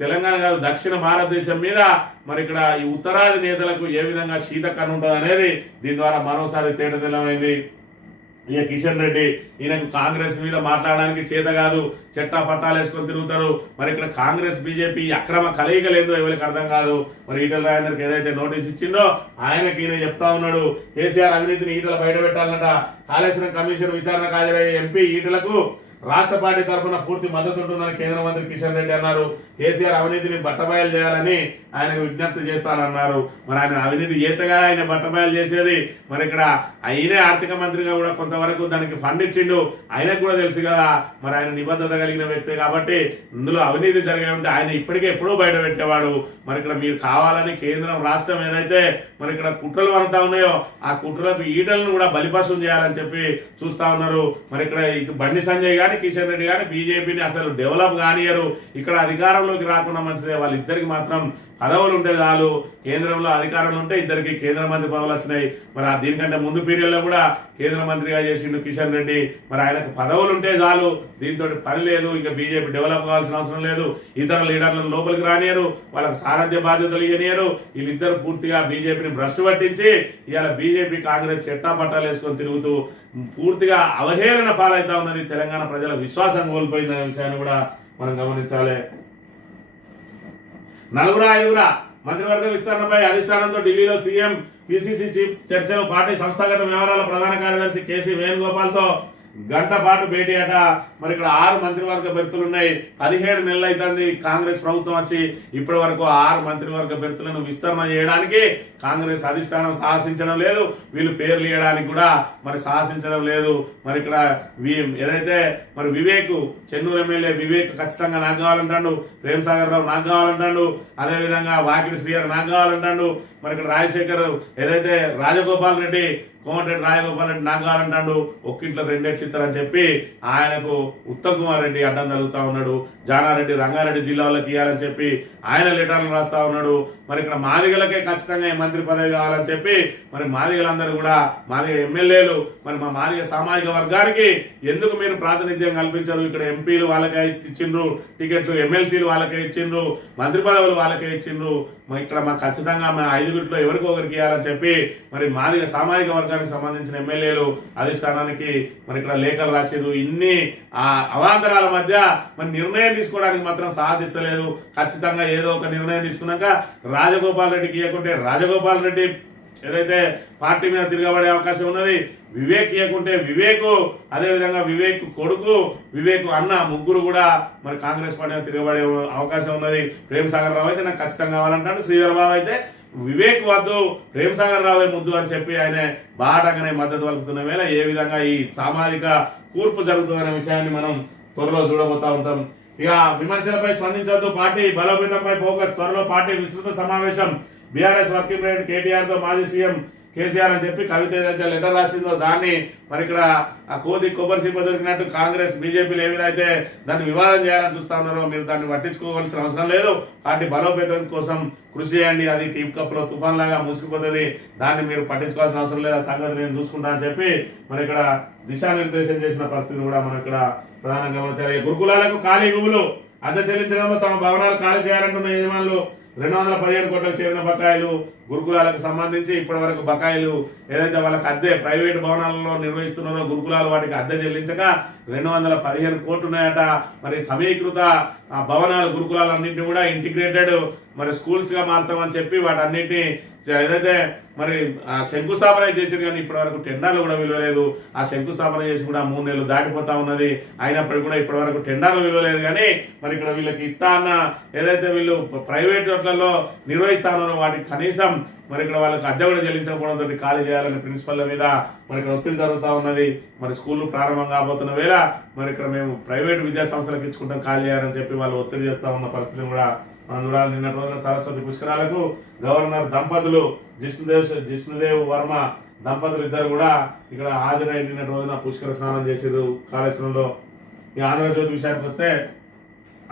తెలంగాణ కాదు దక్షిణ భారతదేశం మీద మరి ఇక్కడ ఈ ఉత్తరాది నేతలకు ఏ విధంగా శీతకన్ను ఉంటుంది అనేది దీని ద్వారా మరోసారి తేటతెల్లమైంది. ఇక కిషన్ రెడ్డి ఈయనకు కాంగ్రెస్ మీద మాట్లాడడానికి చేత కాదు, చెట్టా పట్టాలు వేసుకొని తిరుగుతారు. మరి ఇక్కడ కాంగ్రెస్ బీజేపీ అక్రమ కలయికలేదో ఎవరికి అర్థం కాదు. మరి ఈటల రాజేందర్కి ఏదైతే నోటీస్ ఇచ్చిందో ఆయనకి ఈయన చెప్తా ఉన్నాడు, కేసీఆర్ అవినీతిని ఈటల బయట పెట్టాలన్నట. కాళేశ్వరం కమిషన్ విచారణకు హాజరయ్యే ఎంపీ ఈటలకు రాష్ట్ర పార్టీ తరఫున పూర్తి మద్దతు ఉంటుందని కేంద్ర మంత్రి కిషన్ రెడ్డి అన్నారు. కేసీఆర్ అవినీతిని బట్టబయలు చేయాలని ఆయనకు విజ్ఞప్తి చేస్తానన్నారు. మరి ఆయన అవినీతి చేతగా ఆయన బట్టబయలు చేసేది. మరి ఇక్కడ ఆయనే ఆర్థిక మంత్రిగా కూడా కొంతవరకు దానికి ఫండ్ ఇచ్చిండు. ఆయనకు కూడా తెలుసు కదా, మరి ఆయన నిబద్ధత కలిగిన వ్యక్తి కాబట్టి ఇందులో అవినీతి జరిగే ఉంటే ఆయన ఇప్పటికే ఎప్పుడూ బయట పెట్టేవాడు. మరి ఇక్కడ మీరు కావాలని కేంద్రం రాష్ట్రం ఏదైతే మరి ఇక్కడ కుట్రలు అంతా ఉన్నాయో ఆ కుట్రలకు ఈటలను కూడా బలిపశం చేయాలని చెప్పి చూస్తా ఉన్నారు. మరి ఇక్కడ ఇటు బండి సంజయ్ గాని కిషన్ రెడ్డి గాని బీజేపీని అసలు డెవలప్ కానియరు. ఇక్కడ అధికారంలోకి రాకుండా మంచిదే, వాళ్ళిద్దరికి మాత్రం పదవులు ఉంటే చాలు. కేంద్రంలో అధికారంలో ఉంటే ఇద్దరికి కేంద్ర మంత్రి పదవులు వచ్చినాయి. మరి దీనికంటే ముందు పీరియడ్ లో కూడా కేంద్ర మంత్రిగా చేసిండు కిషన్ రెడ్డి. మరి ఆయనకు పదవులు ఉంటే చాలు, దీంతో పని లేదు. ఇక బీజేపీ డెవలప్ కావాల్సిన అవసరం లేదు. ఇతర లీడర్లను లోపలికి రానియరు, వాళ్ళకి సారథ్య బాధ్యతలు ఇవ్వనియరు. వీళ్ళిద్దరు పూర్తిగా బీజేపీని భ్రష్టు పట్టించి ఇవాళ బీజేపీ కాంగ్రెస్ చెట్టా పట్టాలు వేసుకొని తిరుగుతూ పూర్తిగా అవహేళన పాలైతా ఉన్నది. తెలంగాణ ప్రజల విశ్వాసం కోల్పోయిందనే విషయాన్ని కూడా మనం గమనించాలి. 4-5 మంత్రివర్గ విస్తరణపై అధిష్టానంతో ఢిల్లీలో సీఎం పిసిసి చీఫ్ చర్చలు. పార్టీ సంస్థాగత వ్యవహారాల ప్రధాన కార్యదర్శి కేసీ వేణుగోపాల్ తో గంట పాటు భేటీ అట. మరి ఇక్కడ 6 మంత్రివర్గ బెర్తులున్నాయి. 17 నెలలు అవుతుంది కాంగ్రెస్ ప్రభుత్వం వచ్చి. ఇప్పటి వరకు 6 మంత్రివర్గ బెర్తులను విస్తరణ చేయడానికి కాంగ్రెస్ అధిష్టానం సాహసించడం లేదు. వీళ్ళు పేర్లు ఇవ్వడానికి కూడా మరి సాహసించడం లేదు. మరి ఇక్కడ ఏదైతే మరి చెన్నూరు ఎమ్మెల్యే వివేక్ ఖచ్చితంగా నాకు కావాలంటాడు, ప్రేమ్ సాగర్ రావు నాకు కావాలంటాడు, అదేవిధంగా వాకిటి శ్రీహరి నాకు కావాలంటాడు. మరి ఇక్కడ రాజశేఖర్ ఏదైతే రాజగోపాల్ రెడ్డి కోమటిరెడ్డి రాజగోపాల్ రెడ్డి నాకు కావాలంటాడు. ఒక్కింట్లో 2 ఎట్లు ఇస్తారని చెప్పి ఆయనకు ఉత్తమ్ కుమార్ రెడ్డి అడ్డం తగులుతా ఉన్నాడు. జానారెడ్డి రంగారెడ్డి జిల్లా వాళ్ళకి ఇవ్వాలని చెప్పి ఆయన లెటర్లు రాస్తా ఉన్నాడు. మరి ఇక్కడ మాదిగలకే ఖచ్చితంగా మంత్రి పదవి కావాలని చెప్పి మరి మాదిగలందరూ కూడా మాదిగ ఎమ్మెల్యేలు మరి మా మాదిగ సామాజిక వర్గానికి ఎందుకు మీరు ప్రాతినిధ్యం కల్పించారు? ఇక్కడ ఎంపీలు వాళ్ళకే ఇచ్చిండ్రు టికెట్లు, ఎమ్మెల్సీలు వాళ్ళకే ఇచ్చిండ్రు, మంత్రి పదవులు వాళ్ళకే ఇచ్చిండ్రు. ఇక్కడ మాకు ఖచ్చితంగా మన 5 ఎవరికో ఒకరికి ఇవ్వాలని చెప్పి మరి మాదిగ సామాజిక వర్గానికి సంబంధించిన ఎమ్మెల్యేలు అధిష్టానానికి మరి ఇక్కడ లేఖలు రాసిరు. ఇన్ని అవాంతరాల మధ్య మరి నిర్ణయం తీసుకోవడానికి మాత్రం సాహసిస్తలేదు. ఖచ్చితంగా ఏదో ఒక నిర్ణయం తీసుకున్నాక రాజగోపాల్ రెడ్డికి ఇవ్వకుంటే రాజగోపాల్ రెడ్డి ఏదైతే పార్టీ మీద తిరగబడే అవకాశం ఉన్నది, వివేక్ ఇవ్వకుంటే వివేక్, అదేవిధంగా వివేక్ కొడుకు, వివేక్ అన్న, ముగ్గురు కూడా మరి కాంగ్రెస్ పార్టీ మీద తిరగబడే అవకాశం ఉన్నది. ప్రేమ్ సాగర్ రావు అయితే నాకు ఖచ్చితంగా కావాలంటాడు. శ్రీధర్ బాబు అయితే వివేక్ వద్దు, ప్రేమ్ సాగర్ రావే ముద్దు అని చెప్పి ఆయన బాటంగానే మద్దతు పలుకుతున్న వేళ ఏ విధంగా ఈ సామాజిక కూర్పు జరుగుతుందనే విషయాన్ని మనం త్వరలో చూడబోతా ఉంటాం. ఇక విమర్శలపై స్పందించొద్దు, పార్టీ బలోపేతంపై ఫోకస్, త్వరలో పార్టీ విస్తృత సమావేశం, బీఆర్ఎస్ వర్కింగ్ ప్రెసిడెంట్ కేటీఆర్ తో మాజీ సీఎం కేసీఆర్ అని చెప్పి కవిత ఏదైతే లెటర్ రాసిందో దాన్ని మరి ఇక్కడ ఆ కోది కొబ్బరి సిప్ప దొరికినట్టు కాంగ్రెస్ బీజేపీలు ఏ విధంగా అయితే దాన్ని వివాదం చేయాలని చూస్తా ఉన్నారో మీరు దాన్ని పట్టించుకోవాల్సిన అవసరం లేదు. పార్టీ బలోపేతం కోసం కృషి చేయండి, అది టీప్ కప్ లో తుఫాన్ లాగా మూసుకుపోతుంది, దాన్ని మీరు పట్టించుకోవాల్సిన అవసరం లేదు, ఆ సంగతి నేను చూసుకుంటా అని చెప్పి మరి ఇక్కడ దిశానిర్దేశం చేసిన పరిస్థితి కూడా మనం ఇక్కడ ప్రధానంగా గమనించాలి. గురుకులాలకు ఖాళీ భూములు అద్దె చెల్లించడంలో తమ భవనాలు ఖాళీ చేయాలంటున్న యజమానులు 215 కోట్లకు చేరిన బకాయిలు, గురుకులాలకు సంబంధించి ఇప్పటి వరకు బకాయిలు ఏదైతే వాళ్ళకి అద్దె ప్రైవేట్ భవనాలలో నిర్వహిస్తున్నారో గురుకులాలు వాటికి అద్దె చెల్లించక 215 కోట్లు ఉన్నాయట. మరి సమీకృత భవనాలు గురుకులాలన్నింటినీ కూడా ఇంటిగ్రేటెడ్ మరి స్కూల్స్ గా మారుతామని చెప్పి వాటన్నింటినీ ఏదైతే మరి శంకుస్థాపన చేసారు కానీ ఇప్పటి వరకు టెండర్లు కూడా విలువలేదు. ఆ శంకుస్థాపన చేసి కూడా 3 నెలలు దాటిపోతా ఉన్నది, అయినప్పటికీ కూడా ఇప్పటి వరకు టెండర్లు విలువలేదు. కానీ మరి ఇక్కడ వీళ్ళకి ఇస్తా అన్న ఏదైతే వీళ్ళు ప్రైవేట్ వాటిలలో నిర్వహిస్తా ఉన్నారో వాటికి కనీసం మరి ఇక్కడ వాళ్ళకి అద్దె కూడా చెల్లించకపోవడంతో ఖాళీ చేయాలని ప్రిన్సిపల్ మీద మరి ఇక్కడ ఒత్తిడి జరుగుతూ ఉన్నది. మరి స్కూళ్లు ప్రారంభం కాబోతున్న వేళ మరి ఇక్కడ మేము ప్రైవేట్ విద్యా సంస్థలకు ఇచ్చుకుంటాం, ఖాళీ చేయాలని చెప్పి వాళ్ళు ఒత్తిడి చేస్తా ఉన్న పరిస్థితిని కూడా మనం చూడాలి. నిన్నటి రోజున సరస్వతి పుష్కరాలకు గవర్నర్ దంపతులు జిష్ణుదేవ్ వర్మ దంపతులు ఇద్దరు కూడా ఇక్కడ హాజరై నిన్నటి రోజున పుష్కర స్నానం చేసారు కాళేశ్వరంలో. ఈ ఆంధ్రజ్యోతి విషయానికి వస్తే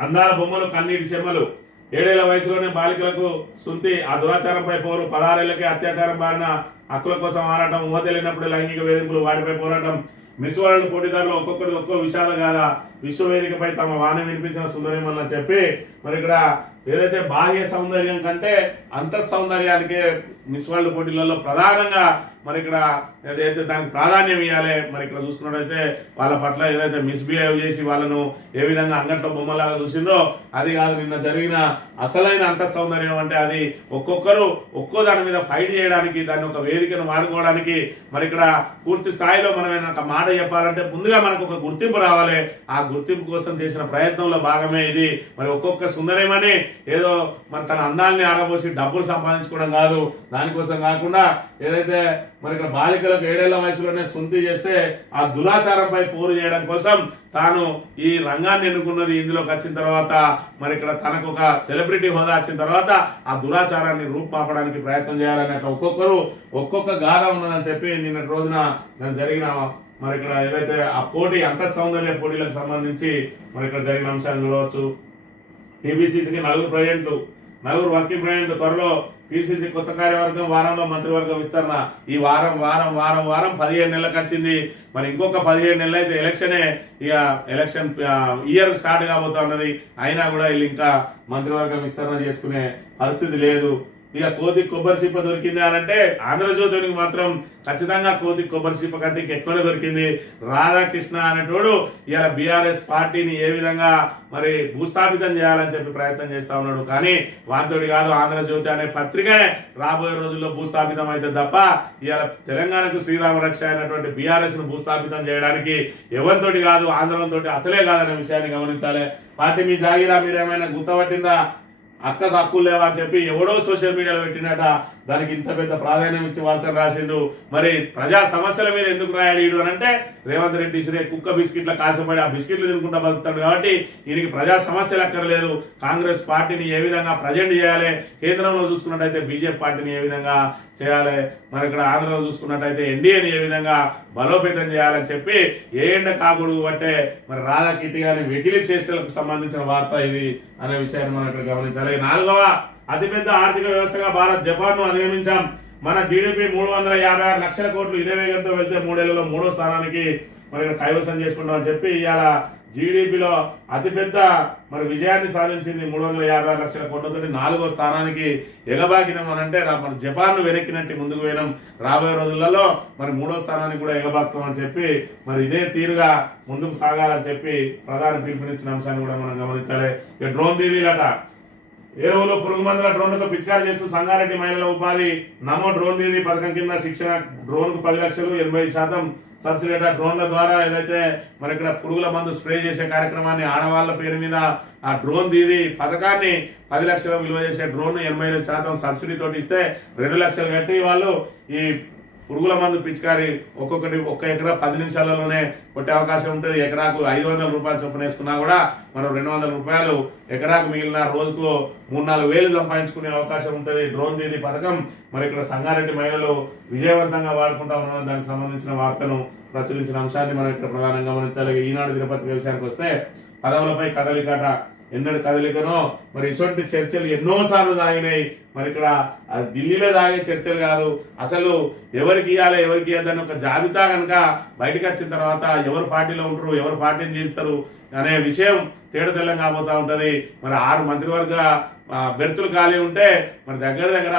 అందాల బొమ్మలు కన్నీటి చెమ్మలు, 7 ఏళ్ల వయసులోనే బాలికలకు సుంతి, ఆ దురాచారంపై పోరు, 16 ఏళ్లకే అత్యాచారం బారిన హక్కుల కోసం ఆరాటం, ఊహ తెలియనప్పుడు లైంగిక వేధింపులు వాటిపై పోరాటం, మిస్ వరల్డ్ పోటీదారులు ఒక్కొక్కరు ఒక్కో విషాద గాథ, విశ్వవేదికపై తమ వాణి వినిపించిన సుందరిమని చెప్పి మరి ఇక్కడ ఏదైతే బాహ్య సౌందర్యం కంటే అంతః సౌందర్యానికి మిస్ వరల్డ్ పోటీలలో ప్రధానంగా మరి ఇక్కడ ఏదైతే దానికి ప్రాధాన్యం ఇవ్వాలి. మరి ఇక్కడ చూసుకున్నట్టయితే వాళ్ళ పట్ల ఏదైతే మిస్బిహేవ్ చేసి వాళ్ళను ఏ విధంగా అంగట్లో బొమ్మలాగా చూసిందో అది కాదు నిన్న జరిగిన అసలైన అంతః సౌందర్యం. అంటే అది ఒక్కొక్కరు ఒక్కో దాని మీద ఫైట్ చేయడానికి, దాన్ని ఒక వేదికను వాడుకోవడానికి మరి ఇక్కడ పూర్తి స్థాయిలో మనం ఒక మాట చెప్పాలంటే ముందుగా మనకు ఒక గుర్తింపు రావాలి. ఆ గుర్తింపు కోసం చేసిన ప్రయత్నంలో భాగమే ఇది. మరి ఒక్కొక్క సుందరమని ఏదో మరి తన అందాన్ని ఆడబోసి డబ్బులు సంపాదించుకోవడం కాదు, దానికోసం కాకుండా ఏదైతే మరి ఇక్కడ బాలికలకు 7 ఏళ్ల వయసులోనే సుంతి చేస్తే ఆ దురాచారంపై పోరు చేయడం కోసం తాను ఈ రంగాన్ని ఎన్నుకున్నది. ఇందులోకి వచ్చిన తర్వాత మరి ఇక్కడ తనకు ఒక సెలబ్రిటీ హోదా వచ్చిన తర్వాత ఆ దురాచారాన్ని రూపుమాపడానికి ప్రయత్నం చేయాలని అట్లా ఒక్కొక్కరు ఒక్కొక్క గాథ ఉన్నదని చెప్పి నిన్నటి రోజున జరిగిన మరి ఇక్కడ ఏదైతే ఆ పోటీ అంతః సౌందర్య పోటీలకు సంబంధించి మరి ఇక్కడ జరిగిన అంశాన్ని చూడవచ్చు. టీబీసీసీకి 4 ప్రెసిడెంట్లు, 4 వర్కింగ్ ప్రెసిడెంట్లు, త్వరలో పిసిసి కొత్త కార్యవర్గం, వారంలో మంత్రివర్గ విస్తరణ. ఈ వారం 15 నెలలకు వచ్చింది. మరి ఇంకొక 15 నెలలు అయితే ఎలక్షన్ ఇయర్ స్టార్ట్ కాబోతా ఉన్నది. అయినా కూడా వీళ్ళు ఇంకా మంత్రివర్గ విస్తరణ చేసుకునే పరిస్థితి లేదు. ఇక కోతి కొబ్బరి సిప్ప దొరికింది అని అంటే ఆంధ్రజ్యోతికి మాత్రం ఖచ్చితంగా కోతి కొబ్బరి సిప్ప కంటే ఎక్కువనే దొరికింది. రాధాకృష్ణ అనేటోడు ఇలా బీఆర్ఎస్ పార్టీని ఏ విధంగా మరి భూస్థాపితం చేయాలని చెప్పి ప్రయత్నం చేస్తా ఉన్నాడు. కానీ వాంతోడి కాదు, ఆంధ్రజ్యోతి అనే పత్రికనే రాబోయే రోజుల్లో భూస్థాపితం అయితే తప్ప ఇలా తెలంగాణకు శ్రీరామ రక్ష అయినటువంటి బీఆర్ఎస్ ను భూస్థాపితం చేయడానికి ఎవరితోటి కాదు, ఆంధ్రంతో అసలే కాదనే విషయాన్ని గమనించాలి. పార్టీ మీ జాగిరా మీరేమైనా గుర్తపట్టిందా, అక్కకు హక్కులు లేవా అని చెప్పి ఎవడో సోషల్ మీడియాలో పెట్టినట. దానికి ఇంత పెద్ద ప్రాధాన్యం ఇచ్చి వార్తలు రాసిండు. మరి ప్రజా సమస్యల మీద ఎందుకు రాయడు అని అంటే రేవంత్ రెడ్డి ఇసిరే కుక్క బిస్కెట్ల కాసపడి ఆ బిస్కెట్లు తినుకుంటా బతుకుతాడు కాబట్టి ఈయనకి ప్రజా సమస్యలు అక్కర్లేదు. కాంగ్రెస్ పార్టీని ఏ విధంగా ప్రజెంట్ చేయాలి, కేంద్రంలో చూసుకున్నట్టయితే బీజేపీ పార్టీని ఏ విధంగా చేయాలి, మరి ఇక్కడ ఆంధ్రలో చూసుకున్నట్టయితే ఎన్డీఏని ఏ విధంగా బలోపేతం చేయాలని చెప్పి ఏ ఎండ కాకూడదు అంటే మరి రాధా కిట్టి గారి వెకిలి చేష్టలకు సంబంధించిన వార్త ఇది అనే విషయాన్ని మనం ఇక్కడ గమనించాలి. 4వ అతిపెద్ద ఆర్థిక వ్యవస్థగా భారత్ జపాన్ ను అధిగమించాం. మన జీడిపి 356 లక్షల కోట్లు. ఇదే వేగంతో వెళ్తే 3 ఏళ్లలో 3వ స్థానానికి మరి కైవసం చేసుకుంటామని చెప్పి ఇవాళ జీడిపిలో అతిపెద్ద మరి విజయాన్ని సాధించింది. 356 లక్షల కోట్లతో 4వ స్థానానికి ఎగబాకినాం అని అంటే మన జపాన్ ను వెనక్కినట్టు ముందుకు పోయినాం. రాబోయే రోజులలో మరి 3వ స్థానానికి కూడా ఎగబాకుతాం అని చెప్పి మరి ఇదే తీరుగా ముందుకు సాగాలని చెప్పి ప్రధాని పిలుపునిచ్చిన అంశాన్ని కూడా మనం గమనించాలి. ఇక డ్రోన్ దీదీలట, ఎరువులు పురుగు మందుల డ్రోన్లతో పిచికారి చేస్తూ సంగారెడ్డి మహిళల ఉపాధి. నమో డ్రోన్ దీదీ పథకం కింద శిక్షణ, డ్రోన్ కు 10 లక్షలు, 80% సబ్సిడీ. డ్రోన్ల ద్వారా ఏదైతే మరి ఇక్కడ పురుగుల మందు స్ప్రే చేసే కార్యక్రమాన్ని ఆడవాళ్ల పేరు మీద ఆ డ్రోన్ దీదీ పథకాన్ని 10 లక్షలు విలువ చేసే డ్రోన్ 80% సబ్సిడీ తోటి ఇస్తే 2 లక్షలు కట్టి వాళ్ళు ఈ పురుగుల మందు పిచికారి ఒక్క ఎకరా 10 నిమిషాలలోనే కొట్టే అవకాశం ఉంటుంది. ఎకరాకు 500 రూపాయలు చొప్పున వేసుకున్నా కూడా మనం 200 రూపాయలు ఎకరాకు మిగిలిన రోజుకు 3-4 వేలు సంపాదించుకునే అవకాశం ఉంటుంది. డ్రోన్ దీది పథకం మరి ఇక్కడ సంగారెడ్డి మహిళలు విజయవంతంగా వాడుకుంటా ఉన్నారని దానికి సంబంధించిన వార్తను ప్రచురించిన అంశాన్ని మనం ఇక్కడ ప్రధానంగా గమనించాలి. ఈనాడు దినపత్రిక విషయానికి వస్తే పదవులపై కదలికట ఎన్నడు కదలికనో మరి ఇటువంటి చర్చలు ఎన్నోసార్లు సాగినాయి. మరి ఇక్కడ ఢిల్లీలో సాగే చర్చలు కాదు, అసలు ఎవరికి ఇవ్వాలి ఎవరికి ఇవ్వద్దని ఒక జాబితా కనుక బయటకు వచ్చిన తర్వాత ఎవరు పార్టీలో ఉంటారు ఎవరు పార్టీని చేస్తారు అనే విషయం తేడతెల్లం కాబోతా ఉంటది. మరి 6 మంత్రివర్గ బెర్తులు ఖాళీ ఉంటే మరి దగ్గర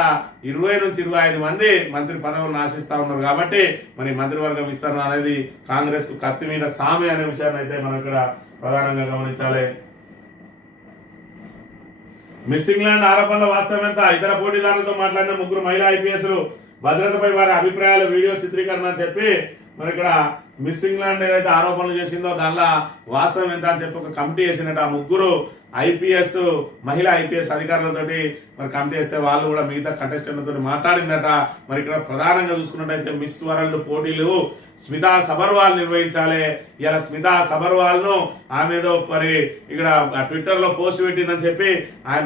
20 నుంచి 25 మంది మంత్రి పదవులను ఆశిస్తా ఉన్నారు. కాబట్టి మరి మంత్రివర్గం విస్తరణ అనేది కాంగ్రెస్ కు కత్తి మీద సామి అనే విషయాన్ని అయితే మనం ఇక్కడ ప్రధానంగా గమనించాలి. మిస్సింగ్ ల్యాండ్ ఆరోపణల వాస్తవం ఎంత? ఇతర పోటీదారులతో మాట్లాడిన 3 మహిళా ఐపీఎస్లు భద్రతపై వారి అభిప్రాయాలు వీడియో చిత్రీకరణ అని చెప్పి మరి ఇక్కడ మిస్సింగ్ ల్యాండ్ ఏదైతే ఆరోపణలు చేసిందో దానిలో వాస్తవం ఎంత అని చెప్పి ఒక కమిటీ వేసినట్టు ఆ 3 ఐపీఎస్ మహిళా ఐపీఎస్ అధికారులతోటి మరి కమిటీ వేస్తే వాళ్ళు కూడా మిగతా కంటెస్టెంట్లతో మాట్లాడిందట. మరి ఇక్కడ ప్రధానంగా చూసుకున్నట్టయితే మిస్ వరల్డ్ పోటీలు స్మితా సబర్వాల్ నిర్వహించాలి. ఇలా స్మితా సబర్వాల్ ను ఆమె ఏదో మరి ఇక్కడ ట్విట్టర్ లో పోస్ట్ పెట్టిందని చెప్పి ఆమె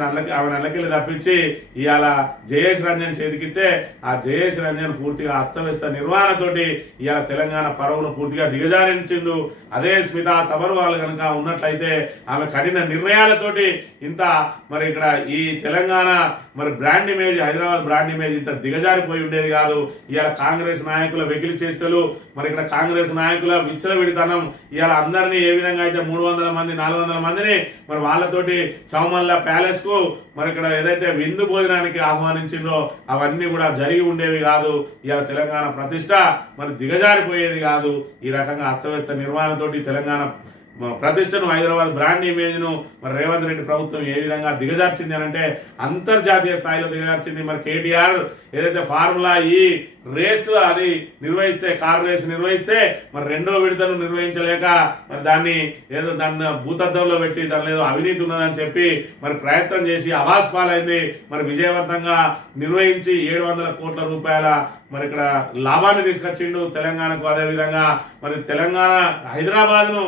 నల్లకెళ్ళి తప్పించి ఇవాళ జయేష్ రంజన్ చేతికిస్తే ఆ జయేష్ రంజన్ పూర్తిగా అస్తవ్యస్త నిర్వహణతోటి ఇవాళ తెలంగాణ పరువును పూర్తిగా దిగజారించిండు. అదే స్మితా సబర్వాల్ కనుక ఉన్నట్లయితే ఆమె కఠిన నిర్ణయాలతోటి ఇంత మరి ఇక్కడ ఈ తెలంగాణ మరి brand image Hyderabad brand image ఇంత దిగజారిపోయి ఉండేది కాదు. ఇవాళ కాంగ్రెస్ నాయకుల వెకిలి చేష్టలు మరి ఇక్కడ కాంగ్రెస్ నాయకుల విచ్చలవిడితనం ఇవాళ అందరినీ ఏ విధంగా అయితే 300 మంది 400 మందిని మరి వాళ్ళతోటి చౌమల్ల ప్యాలెస్ కు మరి ఇక్కడ ఏదైతే విందు భోజనానికి ఆహ్వానించిందో అవన్నీ కూడా జరిగి ఉండేవి కాదు. ఇవాళ తెలంగాణ ప్రతిష్ట మరి దిగజారిపోయేది కాదు. ఈ రకంగా అస్తవ్యస్త నిర్వహణతోటి తెలంగాణ ప్రతిష్టను హైదరాబాద్ బ్రాండ్ ఇమేజ్ ను మరి రేవంత్ రెడ్డి ప్రభుత్వం ఏ విధంగా దిగజార్చింది అంటే అంతర్జాతీయ స్థాయిలో దిగజార్చింది. మరి కేటీఆర్ ఏదైతే ఫార్ములా ఈ రేసు అది నిర్వహిస్తే కారు రేసు నిర్వహిస్తే మరి 2వ విడతను నిర్వహించలేక మరి దాన్ని ఏదో దాన్ని భూతద్దంలో పెట్టి దానిలో ఏదో అవినీతి ఉన్నదని చెప్పి మరి ప్రయత్నం చేసి అవాస్ పాలైంది. మరి విజయవంతంగా నిర్వహించి 700 కోట్ల రూపాయల మరి ఇక్కడ లాభాన్ని తీసుకొచ్చిండు తెలంగాణకు. అదేవిధంగా మరి తెలంగాణ హైదరాబాద్ ను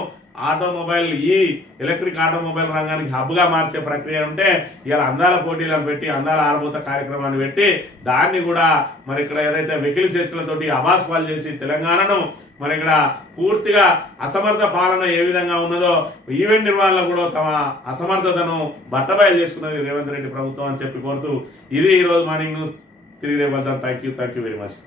ఆటోమొబైల్ ఈ ఎలక్ట్రిక్ ఆటోమొబైల్ రంగానికి హబ్ గా మార్చే ప్రక్రియ ఉంటే ఇలా అందాల పోటీలను పెట్టి అందాల ఆరబోత కార్యక్రమాన్ని పెట్టి దాన్ని కూడా మరి ఇక్కడ ఏదైతే వెకిలి చేష్టలతోటి అబాస్పాలు చేసి తెలంగాణను మరి ఇక్కడ పూర్తిగా అసమర్థ పాలన ఏ విధంగా ఉన్నదో ఈవెంట్ నిర్వహణలో కూడా తమ అసమర్థతను బట్టబయలు చేసుకున్నది రేవంత్ రెడ్డి ప్రభుత్వం అని చెప్పి కోరుతూ ఇది ఈ రోజు మార్నింగ్ న్యూస్. తిరిగి రేపు వెళ్తాం. Thank you very much.